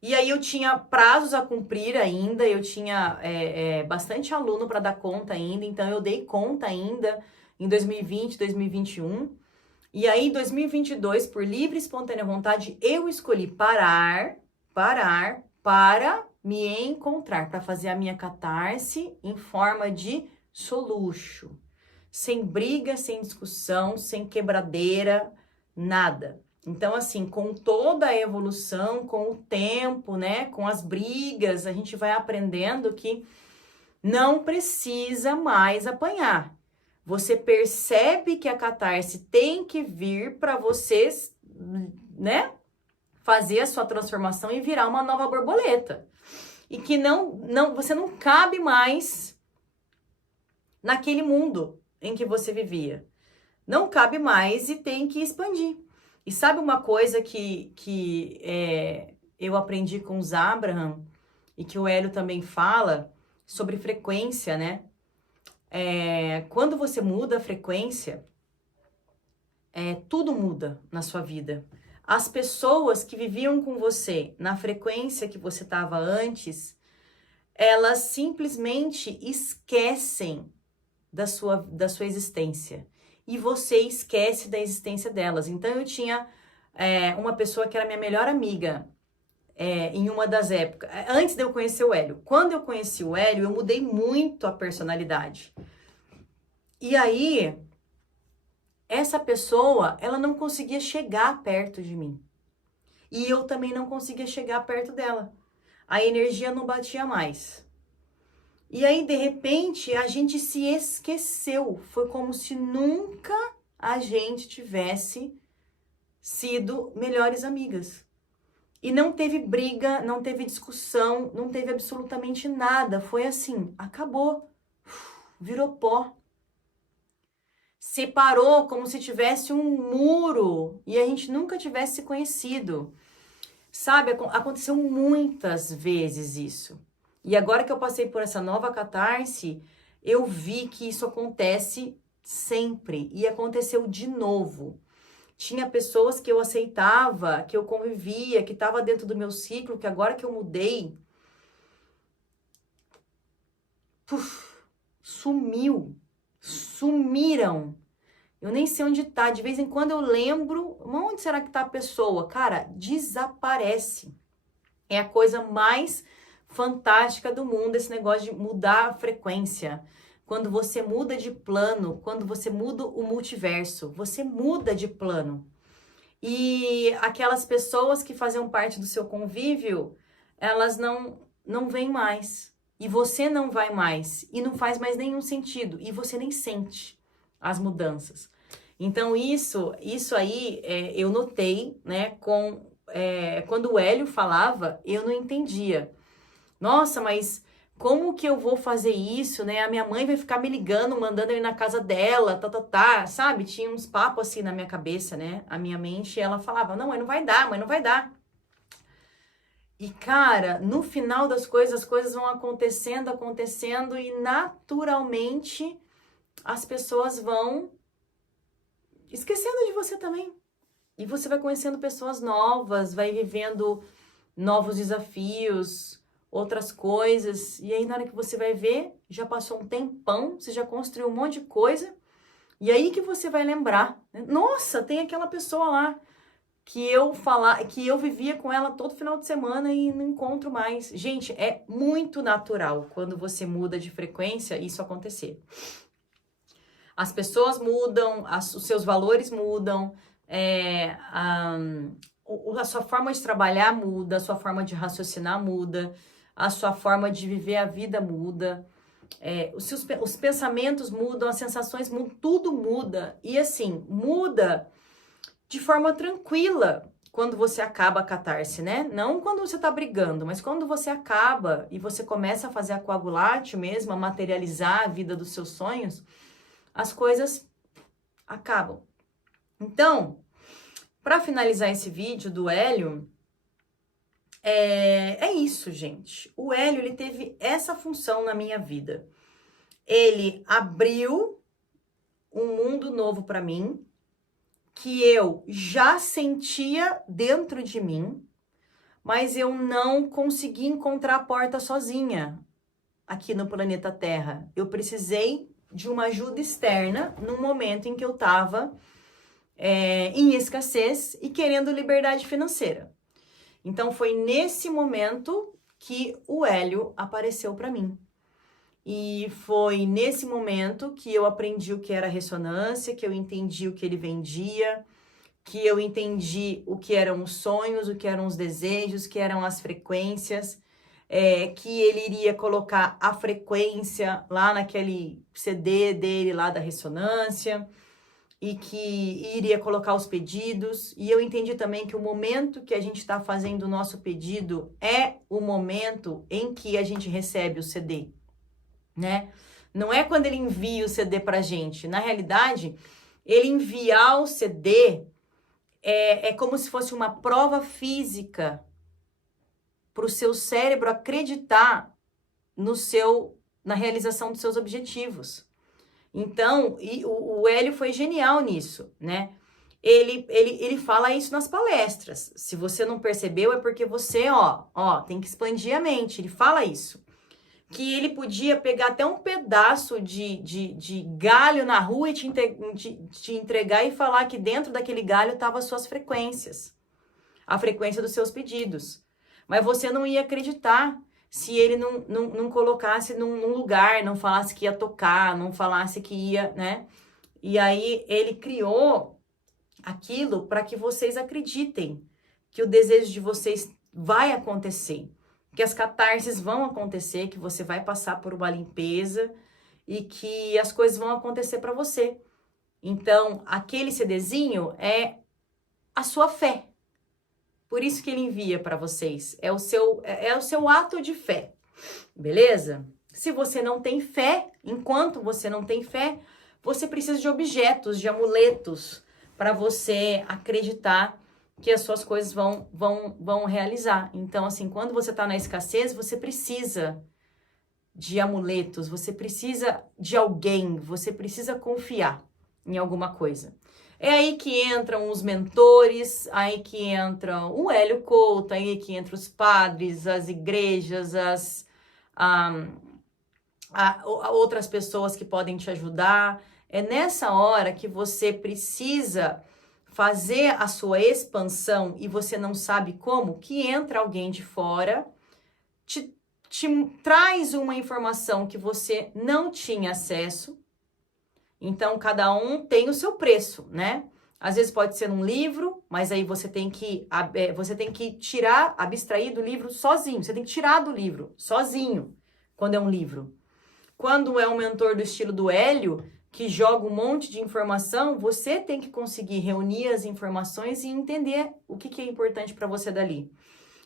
E aí eu tinha prazos a cumprir ainda, eu tinha bastante aluno para dar conta ainda, então eu dei conta ainda em 2020, 2021. E aí em 2022, por livre e espontânea vontade, eu escolhi parar para me encontrar, para fazer a minha catarse em forma de soluço. Sem briga, sem discussão, sem quebradeira, nada. Então, assim, com toda a evolução, com o tempo, né, com as brigas, a gente vai aprendendo que não precisa mais apanhar. Você percebe que a catarse tem que vir para vocês, né, fazer a sua transformação e virar uma nova borboleta. E que você não cabe mais naquele mundo em que você vivia. Não cabe mais e tem que expandir. E sabe uma coisa que eu aprendi com os Abraham e que o Hélio também fala sobre frequência, né? Quando você muda a frequência, tudo muda na sua vida. As pessoas que viviam com você na frequência que você estava antes, elas simplesmente esquecem da sua existência. E você esquece da existência delas. Então, eu tinha uma pessoa que era minha melhor amiga em uma das épocas, antes de eu conhecer o Hélio. Quando eu conheci o Hélio, eu mudei muito a personalidade. E aí, essa pessoa, ela não conseguia chegar perto de mim. E eu também não conseguia chegar perto dela. A energia não batia mais. E aí, de repente, a gente se esqueceu. Foi como se nunca a gente tivesse sido melhores amigas. E não teve briga, não teve discussão, não teve absolutamente nada. Foi assim, acabou. Virou pó. Separou como se tivesse um muro e a gente nunca tivesse se conhecido. Sabe, aconteceu muitas vezes isso. E agora que eu passei por essa nova catarse, eu vi que isso acontece sempre. E aconteceu de novo. Tinha pessoas que eu aceitava, que eu convivia, que estava dentro do meu ciclo, que agora que eu mudei, sumiram. Eu nem sei onde tá. De vez em quando eu lembro, onde será que tá a pessoa? Cara, desaparece. É a coisa mais fantástica do mundo, esse negócio de mudar a frequência. Quando você muda de plano, quando você muda o multiverso, você muda de plano. E aquelas pessoas que faziam parte do seu convívio, elas não vêm mais. E você não vai mais. E não faz mais nenhum sentido. E você nem sente as mudanças. Então, isso aí eu notei, né, quando o Hélio falava, eu não entendia. Nossa, mas Como que eu vou fazer isso, né? A minha mãe vai ficar me ligando, mandando eu ir na casa dela, sabe? Tinha uns papos assim na minha cabeça, né? A minha mente, ela falava, não, mãe, não vai dar, mãe, não vai dar. E, cara, no final das coisas, as coisas vão acontecendo e naturalmente as pessoas vão esquecendo de você também. E você vai conhecendo pessoas novas, vai vivendo novos desafios, outras coisas. E aí, na hora que você vai ver, já passou um tempão, você já construiu um monte de coisa. E aí que você vai lembrar, né? Nossa, tem aquela pessoa lá que eu vivia com ela todo final de semana e não encontro mais. Gente, é muito natural quando você muda de frequência isso acontecer. As pessoas mudam, os seus valores mudam, a sua forma de trabalhar muda, a sua forma de raciocinar muda, a sua forma de viver a vida muda, os pensamentos mudam, as sensações mudam, tudo muda. E assim, muda de forma tranquila quando você acaba a catarse, né? Não quando você tá brigando, mas quando você acaba e você começa a fazer a coagulate mesmo, a materializar a vida dos seus sonhos, as coisas acabam. Então, para finalizar esse vídeo do Hélio, é isso, gente. O Hélio, ele teve essa função na minha vida. Ele abriu um mundo novo para mim, que eu já sentia dentro de mim, mas eu não consegui encontrar a porta sozinha aqui no planeta Terra. Eu precisei de uma ajuda externa num momento em que eu estava em escassez e querendo liberdade financeira. Então foi nesse momento que o Hélio apareceu para mim. E foi nesse momento que eu aprendi o que era ressonância, que eu entendi o que ele vendia, que eu entendi o que eram os sonhos, o que eram os desejos, o que eram as frequências, que ele iria colocar a frequência lá naquele CD dele lá da ressonância e que iria colocar os pedidos. E eu entendi também que o momento que a gente está fazendo o nosso pedido é o momento em que a gente recebe o CD, né? Não é quando ele envia o CD pra gente. Na realidade, ele enviar o CD é como se fosse uma prova física para o seu cérebro acreditar na realização dos seus objetivos. Então, o Hélio foi genial nisso, né? Ele fala isso nas palestras. Se você não percebeu, é porque você, tem que expandir a mente. Ele fala isso. Que ele podia pegar até um pedaço de galho na rua e te entregar e falar que dentro daquele galho estavam as suas frequências. A frequência dos seus pedidos. Mas você não ia acreditar se ele não colocasse num lugar, não falasse que ia tocar, não falasse que ia, né? E aí ele criou aquilo para que vocês acreditem que o desejo de vocês vai acontecer. Que as catarses vão acontecer, que você vai passar por uma limpeza e que as coisas vão acontecer para você. Então, aquele CDzinho é a sua fé. Por isso que ele envia para vocês. É o seu ato de fé. Beleza? Se você não tem fé, enquanto você não tem fé, você precisa de objetos, de amuletos para você acreditar que as suas coisas vão realizar. Então, assim, quando você está na escassez, você precisa de amuletos, você precisa de alguém, você precisa confiar em alguma coisa. É aí que entram os mentores, aí que entra o Hélio Couto, aí que entram os padres, as igrejas, outras pessoas que podem te ajudar. É nessa hora que você precisa fazer a sua expansão e você não sabe como, que entra alguém de fora, te traz uma informação que você não tinha acesso. Então, cada um tem o seu preço, né? Às vezes pode ser um livro, mas aí você tem que abstrair do livro sozinho. Você tem que tirar do livro sozinho, quando é um livro. Quando é um mentor do estilo do Hélio, que joga um monte de informação, você tem que conseguir reunir as informações e entender o que é importante para você dali.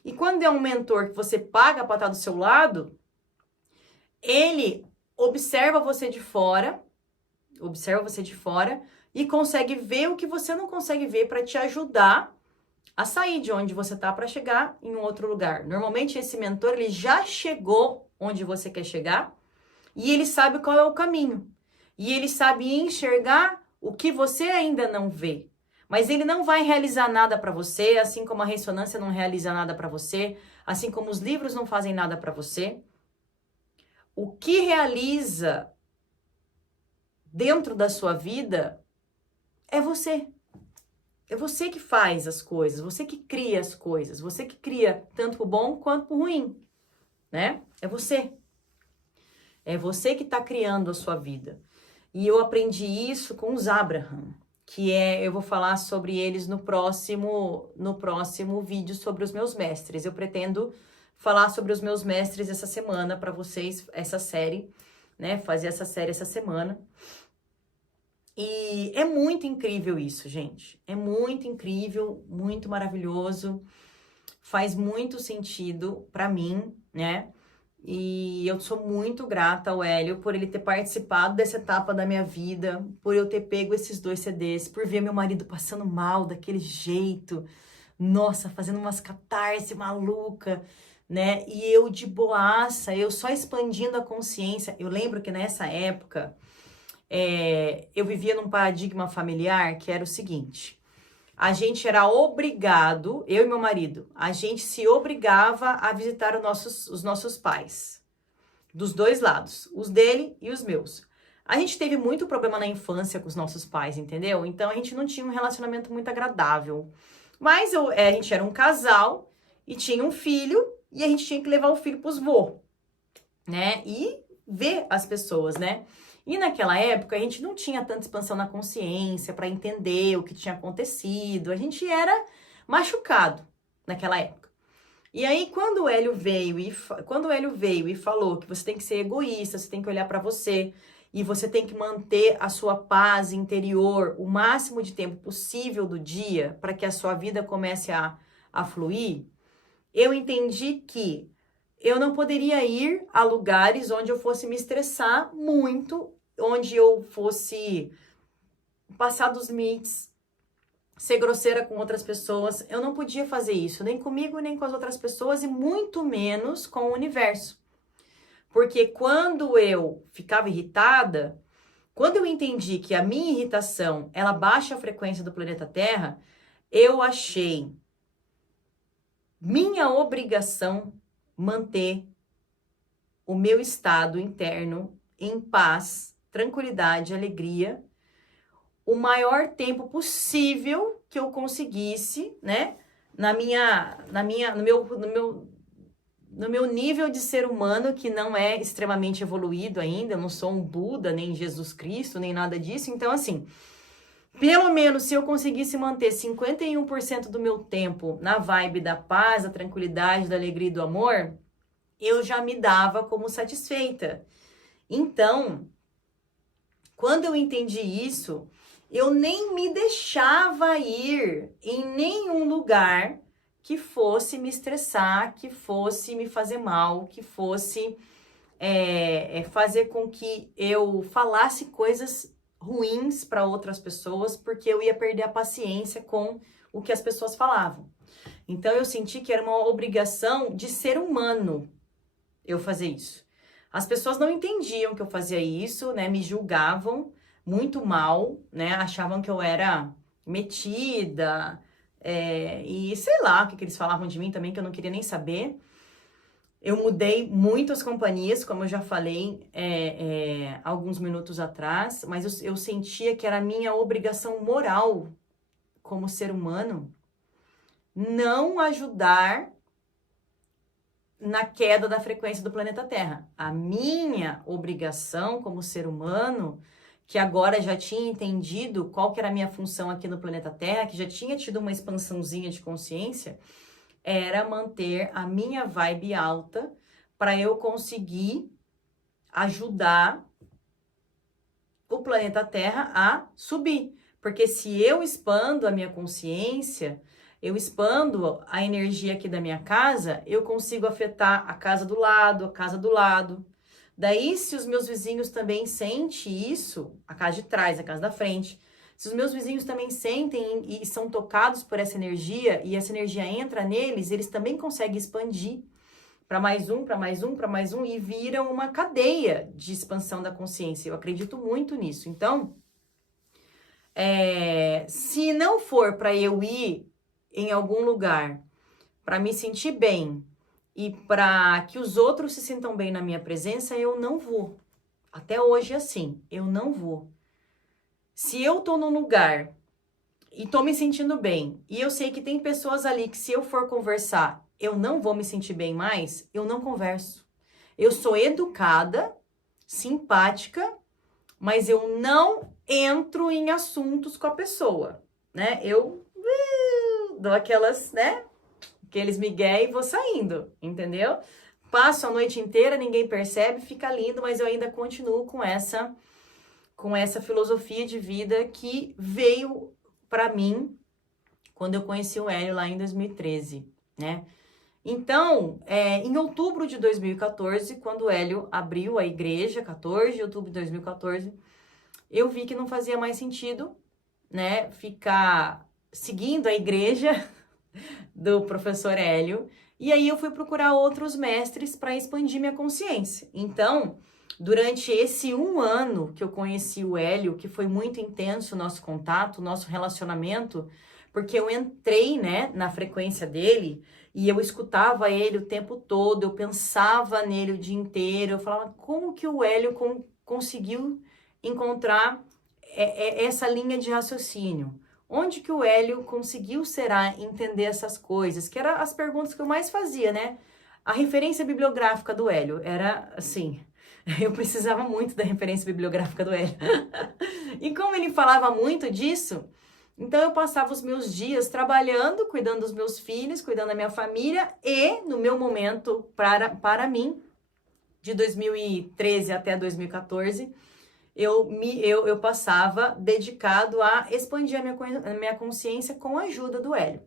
E quando é um mentor que você paga para estar do seu lado, ele observa você de fora e consegue ver o que você não consegue ver para te ajudar a sair de onde você tá para chegar em um outro lugar. Normalmente esse mentor, ele já chegou onde você quer chegar e ele sabe qual é o caminho. E ele sabe enxergar o que você ainda não vê. Mas ele não vai realizar nada para você, assim como a ressonância não realiza nada para você, assim como os livros não fazem nada para você. O que realiza dentro da sua vida é você. É você que faz as coisas, você que cria as coisas, você que cria tanto pro bom quanto pro ruim, né? É você. É você que está criando a sua vida. E eu aprendi isso com os Abraham, eu vou falar sobre eles no próximo vídeo sobre os meus mestres. Eu pretendo falar sobre os meus mestres essa semana para vocês, essa série, né? Fazer essa série essa semana. E é muito incrível isso, gente. É muito incrível, muito maravilhoso. Faz muito sentido para mim, né? E eu sou muito grata ao Hélio por ele ter participado dessa etapa da minha vida, por eu ter pego esses 2 CDs, por ver meu marido passando mal daquele jeito, nossa, fazendo umas catarse maluca, né? E eu de boaça, eu só expandindo a consciência. Eu lembro que nessa época, eu vivia num paradigma familiar que era o seguinte: a gente era obrigado, eu e meu marido, a gente se obrigava a visitar os nossos pais, dos 2 lados, os dele e os meus. A gente teve muito problema na infância com os nossos pais, entendeu? Então a gente não tinha um relacionamento muito agradável. Mas a gente era um casal e tinha um filho e a gente tinha que levar o filho pros vô, né? E ver as pessoas, né? E naquela época a gente não tinha tanta expansão na consciência para entender o que tinha acontecido. A gente era machucado naquela época. E aí quando o Hélio veio e falou que você tem que ser egoísta, você tem que olhar para você e você tem que manter a sua paz interior o máximo de tempo possível do dia para que a sua vida comece a fluir, eu entendi que eu não poderia ir a lugares onde eu fosse me estressar muito, onde eu fosse passar dos limites, ser grosseira com outras pessoas. Eu não podia fazer isso, nem comigo, nem com as outras pessoas, e muito menos com o universo. Porque quando eu ficava irritada, quando eu entendi que a minha irritação, ela baixa a frequência do planeta Terra, eu achei minha obrigação manter o meu estado interno em paz, tranquilidade, alegria, o maior tempo possível que eu conseguisse, né? No meu nível de ser humano, que não é extremamente evoluído ainda, eu não sou um Buda, nem Jesus Cristo, nem nada disso. Então, assim, pelo menos se eu conseguisse manter 51% do meu tempo na vibe da paz, da tranquilidade, da alegria e do amor, eu já me dava como satisfeita. Então, quando eu entendi isso, eu nem me deixava ir em nenhum lugar que fosse me estressar, que fosse me fazer mal, que fosse fazer com que eu falasse coisas ruins para outras pessoas, porque eu ia perder a paciência com o que as pessoas falavam. Então, eu senti que era uma obrigação de ser humano eu fazer isso. As pessoas não entendiam que eu fazia isso, né? Me julgavam muito mal, né? Achavam que eu era metida, e sei lá o que eles falavam de mim também, que eu não queria nem saber. Eu mudei muitas companhias, como eu já falei alguns minutos atrás, mas eu sentia que era minha obrigação moral como ser humano não ajudar na queda da frequência do planeta Terra. A minha obrigação como ser humano, que agora já tinha entendido qual que era a minha função aqui no planeta Terra, que já tinha tido uma expansãozinha de consciência, era manter a minha vibe alta para eu conseguir ajudar o planeta Terra a subir. Porque se eu expando a minha consciência, eu expando a energia aqui da minha casa, eu consigo afetar a casa do lado, Daí, se os meus vizinhos também sentem isso, a casa de trás, a casa da frente, se os meus vizinhos também sentem e são tocados por essa energia, e essa energia entra neles, eles também conseguem expandir para mais um, para mais um, para mais um, e viram uma cadeia de expansão da consciência. Eu acredito muito nisso. Então, se não for para eu ir em algum lugar para me sentir bem e para que os outros se sintam bem na minha presença, eu não vou. Até hoje é assim, eu não vou. Se eu tô num lugar e tô me sentindo bem, e eu sei que tem pessoas ali que se eu for conversar, eu não vou me sentir bem mais, eu não converso. Eu sou educada, simpática, mas eu não entro em assuntos com a pessoa, né? Eu dou aquelas, né? Aqueles migué e vou saindo, entendeu? Passo a noite inteira, ninguém percebe, fica lindo, mas eu ainda continuo com essa filosofia de vida que veio para mim quando eu conheci o Hélio lá em 2013, né? Então, em outubro de 2014, quando o Hélio abriu a igreja, 14 de outubro de 2014, eu vi que não fazia mais sentido, né, ficar seguindo a igreja do professor Hélio, e aí eu fui procurar outros mestres para expandir minha consciência. Então, durante esse 1 ano que eu conheci o Hélio, que foi muito intenso o nosso contato, o nosso relacionamento, porque eu entrei, né, na frequência dele e eu escutava ele o tempo todo, eu pensava nele o dia inteiro, eu falava, como que o Hélio conseguiu encontrar essa linha de raciocínio? Onde que o Hélio conseguiu, será, entender essas coisas? Que eram as perguntas que eu mais fazia, né? A referência bibliográfica do Hélio era assim, eu precisava muito da referência bibliográfica do Hélio. E como ele falava muito disso, então eu passava os meus dias trabalhando, cuidando dos meus filhos, cuidando da minha família e no meu momento para mim, de 2013 até 2014, eu passava dedicado a expandir a minha consciência com a ajuda do Hélio.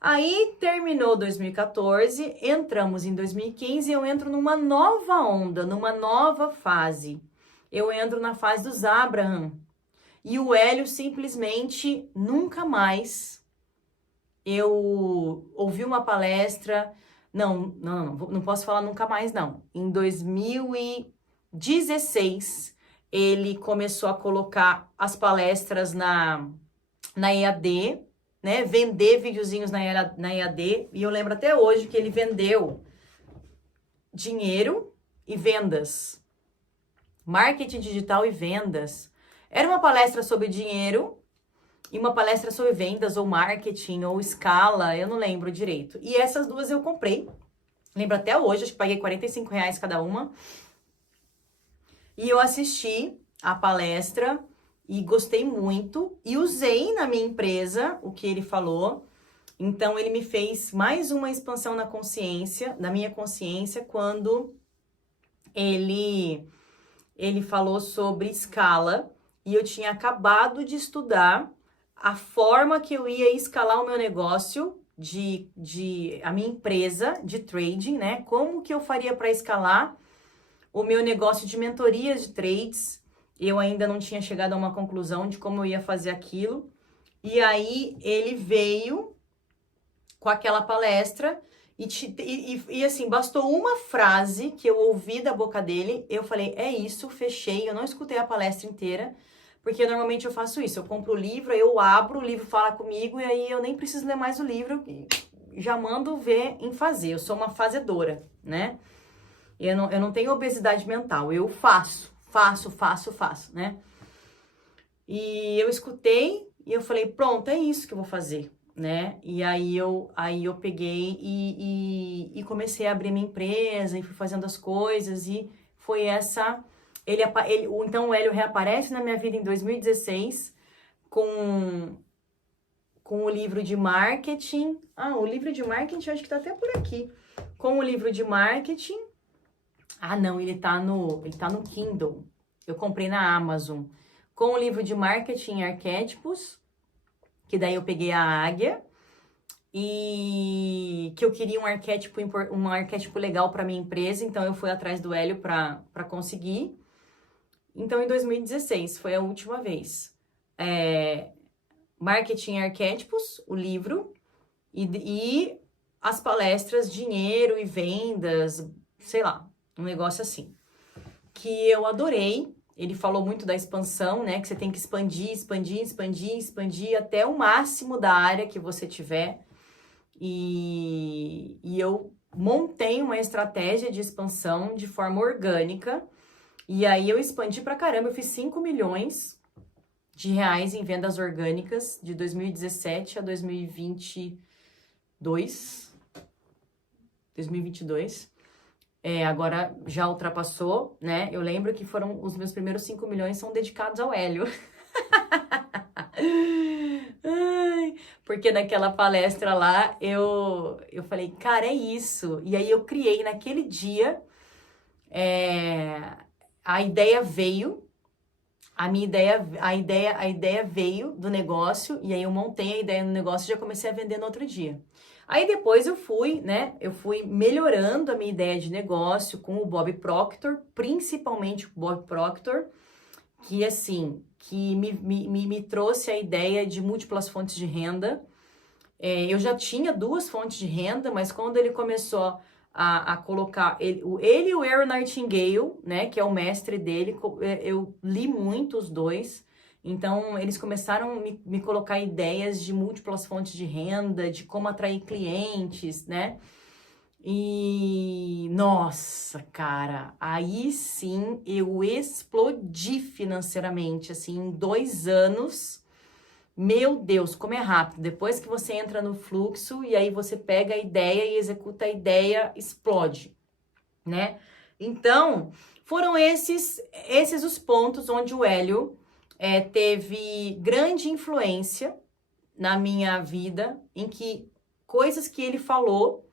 Aí terminou 2014, entramos em 2015 e eu entro numa nova onda, numa nova fase. Eu entro na fase dos Abraham. E o Hélio simplesmente nunca mais eu ouvi uma palestra. Não posso falar nunca mais, não. Em 2016, ele começou a colocar as palestras na EAD, né? Vender videozinhos na EAD. E eu lembro até hoje que ele vendeu dinheiro e vendas. Marketing digital e vendas. Era uma palestra sobre dinheiro e uma palestra sobre vendas ou marketing ou escala, eu não lembro direito. E essas duas eu comprei. Lembro até hoje, acho que paguei R$45 cada uma. E eu assisti a palestra e gostei muito e usei na minha empresa o que ele falou. Então, ele me fez mais uma expansão na consciência, na minha consciência, quando ele falou sobre escala e eu tinha acabado de estudar a forma que eu ia escalar o meu negócio, a minha empresa de trading, né? Como que eu faria para escalar o meu negócio de mentoria de trades. Eu ainda não tinha chegado a uma conclusão de como eu ia fazer aquilo. E aí ele veio com aquela palestra e assim, bastou uma frase que eu ouvi da boca dele, eu falei, é isso, fechei, eu não escutei a palestra inteira, porque normalmente eu faço isso, eu compro o livro, eu abro, o livro fala comigo, e aí eu nem preciso ler mais o livro, já mando ver em fazer, eu sou uma fazedora, né? Eu não tenho obesidade mental, eu faço, né? E eu escutei, e eu falei, pronto, é isso que eu vou fazer, né? E aí eu peguei e comecei a abrir minha empresa, e fui fazendo as coisas, e foi essa... Então o Hélio reaparece na minha vida em 2016 com o livro de marketing. O livro de marketing eu acho que tá até por aqui. Com o livro de marketing. Não, ele tá no Kindle. Eu comprei na Amazon. Com o livro de marketing e arquétipos, que daí eu peguei a águia. e que eu queria um arquétipo legal para minha empresa, então eu fui atrás do Hélio para conseguir. Então, em 2016, foi a última vez. Marketing Arquétipos, o livro, e as palestras Dinheiro e Vendas, sei lá, um negócio assim, que eu adorei. Ele falou muito da expansão, né, que você tem que expandir, expandir, expandir, expandir até o máximo da área que você tiver. E eu montei uma estratégia de expansão de forma orgânica, e aí eu expandi pra caramba, eu fiz 5 milhões de reais em vendas orgânicas de 2017 a 2022. Agora já ultrapassou, né? Eu lembro que foram os meus primeiros 5 milhões são dedicados ao Hélio. Ai, porque naquela palestra lá eu falei, cara, é isso. E aí eu criei naquele dia, a ideia veio. A ideia veio do negócio, e aí eu montei a ideia no negócio e já comecei a vender no outro dia. Aí depois eu fui melhorando a minha ideia de negócio com o Bob Proctor, principalmente o Bob Proctor, que assim, que me trouxe a ideia de múltiplas fontes de renda. Eu já tinha 2 fontes de renda, mas quando ele começou a colocar ele e o Earl Nightingale, né, que é o mestre dele, eu li muito os dois, então eles começaram a me colocar ideias de múltiplas fontes de renda, de como atrair clientes, né, e nossa, cara, aí sim eu explodi financeiramente, assim, em 2 anos. Meu Deus, como é rápido. Depois que você entra no fluxo e aí você pega a ideia e executa a ideia, explode, né? Então, foram esses os pontos onde o Hélio teve grande influência na minha vida, em que coisas que ele falou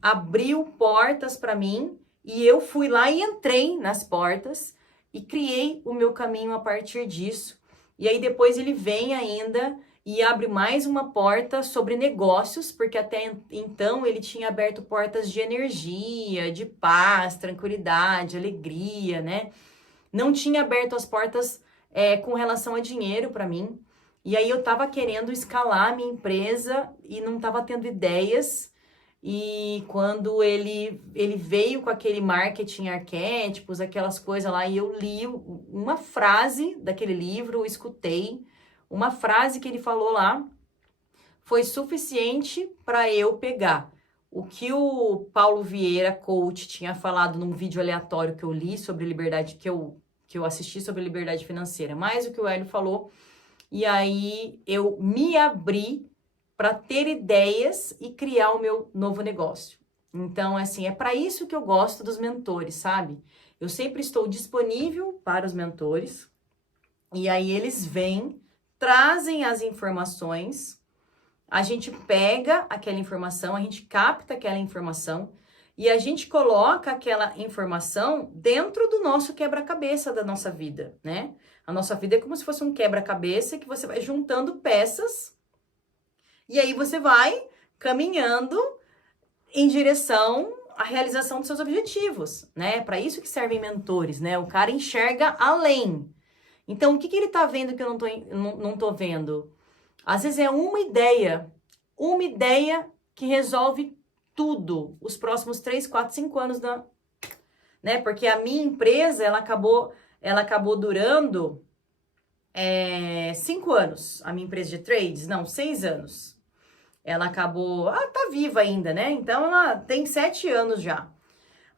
abriu portas para mim e eu fui lá e entrei nas portas e criei o meu caminho a partir disso. E aí depois ele vem ainda e abre mais uma porta sobre negócios, porque até então ele tinha aberto portas de energia, de paz, tranquilidade, alegria, né? Não tinha aberto as portas com relação a dinheiro para mim. E aí eu tava querendo escalar a minha empresa e não tava tendo ideias. E quando ele veio com aquele marketing arquétipos, aquelas coisas lá, e eu li uma frase daquele livro, escutei, uma frase que ele falou lá, foi suficiente para eu pegar o que o Paulo Vieira, coach, tinha falado num vídeo aleatório que eu li sobre liberdade, que eu assisti sobre liberdade financeira, mais o que o Hélio falou, e aí eu me abri para ter ideias e criar o meu novo negócio. Então, assim, é para isso que eu gosto dos mentores, sabe? Eu sempre estou disponível para os mentores, e aí eles vêm, trazem as informações, a gente pega aquela informação, a gente capta aquela informação, e a gente coloca aquela informação dentro do nosso quebra-cabeça da nossa vida, né? A nossa vida é como se fosse um quebra-cabeça que você vai juntando peças. E aí você vai caminhando em direção à realização dos seus objetivos, né? Para isso que servem mentores, né? O cara enxerga além. Então, o que ele tá vendo que eu não tô vendo? Às vezes é uma ideia que resolve tudo, os próximos 3, 4, 5 anos né? Porque a minha empresa, ela acabou durando 5 anos. A minha empresa de trades, não, 6 anos. Ela acabou... tá viva ainda, né? Então, ela tem 7 anos já.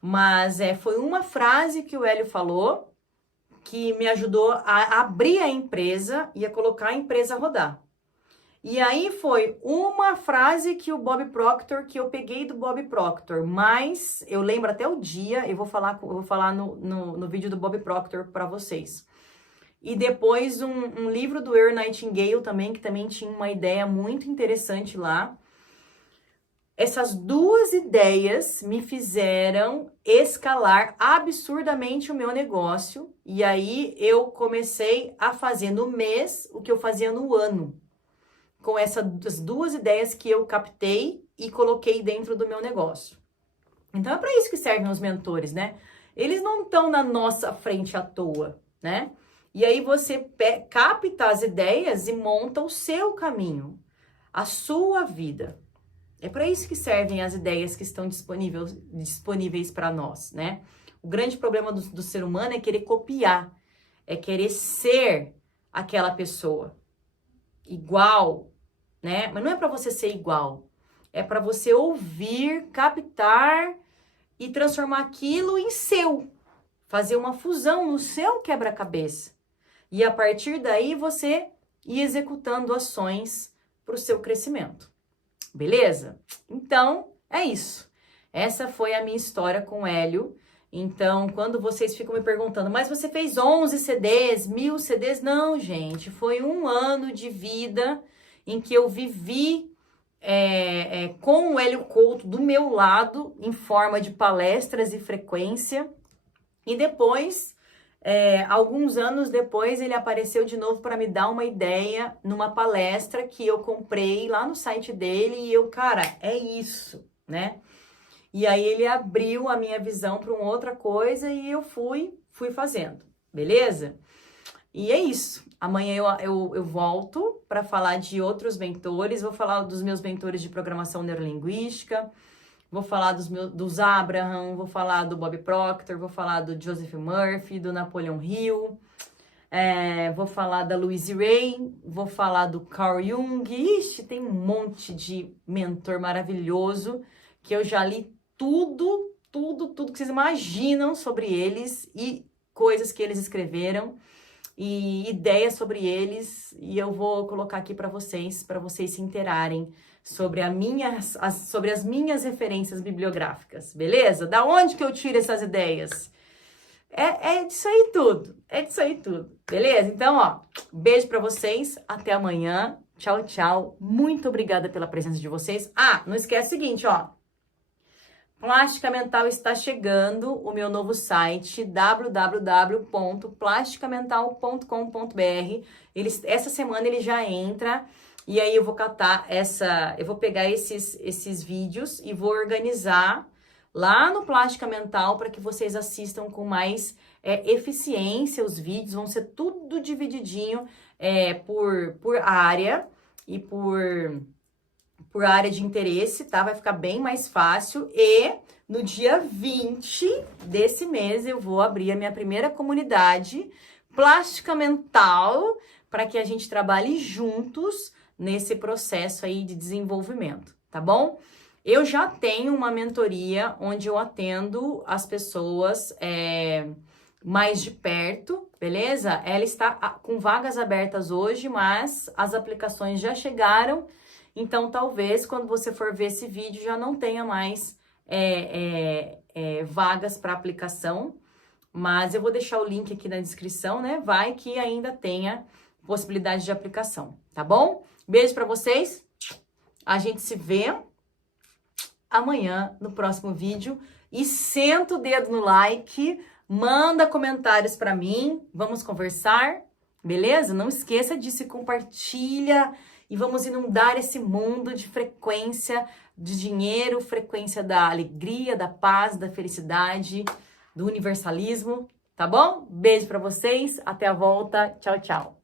Mas foi uma frase que o Hélio falou que me ajudou a abrir a empresa e a colocar a empresa a rodar. E aí foi uma frase que o Bob Proctor, que eu peguei do Bob Proctor, mas eu lembro até o dia, eu vou falar no vídeo do Bob Proctor para vocês. E depois um livro do Earl Nightingale também, que também tinha uma ideia muito interessante lá. Essas 2 ideias me fizeram escalar absurdamente o meu negócio. E aí eu comecei a fazer no mês o que eu fazia no ano. com essas duas ideias que eu captei e coloquei dentro do meu negócio. Então é para isso que servem os mentores, né? Eles não estão na nossa frente à toa, né? E aí você capta as ideias e monta o seu caminho, a sua vida. É para isso que servem as ideias que estão disponíveis para nós, né? O grande problema do ser humano é querer copiar, é querer ser aquela pessoa igual, né? Mas não é para você ser igual, é para você ouvir, captar e transformar aquilo em seu, fazer uma fusão no seu quebra-cabeça. E a partir daí você ir executando ações para o seu crescimento. Beleza? Então, é isso. Essa foi a minha história com o Hélio. Então, quando vocês ficam me perguntando, mas você fez 11 CDs, 1000 CDs? Não, gente. Foi um ano de vida em que eu vivi com o Hélio Couto do meu lado, em forma de palestras e frequência. E depois, alguns anos depois, ele apareceu de novo para me dar uma ideia numa palestra que eu comprei lá no site dele. E eu, cara, é isso, né? E aí ele abriu a minha visão para uma outra coisa e eu fui fazendo, beleza? E é isso. Amanhã eu volto para falar de outros mentores. Vou falar dos meus mentores de programação neurolinguística. Vou falar dos Abraham, vou falar do Bob Proctor, vou falar do Joseph Murphy, do Napoleon Hill, vou falar da Louise Hay, vou falar do Carl Jung. Ixi, tem um monte de mentor maravilhoso que eu já li tudo que vocês imaginam sobre eles e coisas que eles escreveram e ideias sobre eles, e eu vou colocar aqui para vocês se interarem sobre sobre as minhas referências bibliográficas, beleza? Da onde que eu tiro essas ideias? É disso aí tudo, beleza? Então, ó, beijo para vocês, até amanhã, tchau, tchau, muito obrigada pela presença de vocês. Ah, não esquece o seguinte, ó, Plástica Mental está chegando, o meu novo site, www.plasticamental.com.br. Essa semana ele já entra, e aí eu vou eu vou pegar esses vídeos e vou organizar lá no Plástica Mental para que vocês assistam com mais eficiência. Os vídeos vão ser tudo divididinho por área e por área de interesse, tá? Vai ficar bem mais fácil. E no dia 20 desse mês eu vou abrir a minha primeira comunidade Plástica Mental para que a gente trabalhe juntos nesse processo aí de desenvolvimento, tá bom? Eu já tenho uma mentoria onde eu atendo as pessoas mais de perto, beleza? Ela está com vagas abertas hoje, mas as aplicações já chegaram. Então, talvez, quando você for ver esse vídeo, já não tenha mais vagas para aplicação. Mas eu vou deixar o link aqui na descrição, né? Vai que ainda tenha possibilidade de aplicação, tá bom? Beijo para vocês. A gente se vê amanhã no próximo vídeo. E senta o dedo no like, manda comentários para mim. Vamos conversar, beleza? Não esqueça disso e compartilha. E vamos inundar esse mundo de frequência de dinheiro, frequência da alegria, da paz, da felicidade, do universalismo, tá bom? Beijo pra vocês, até a volta, tchau, tchau.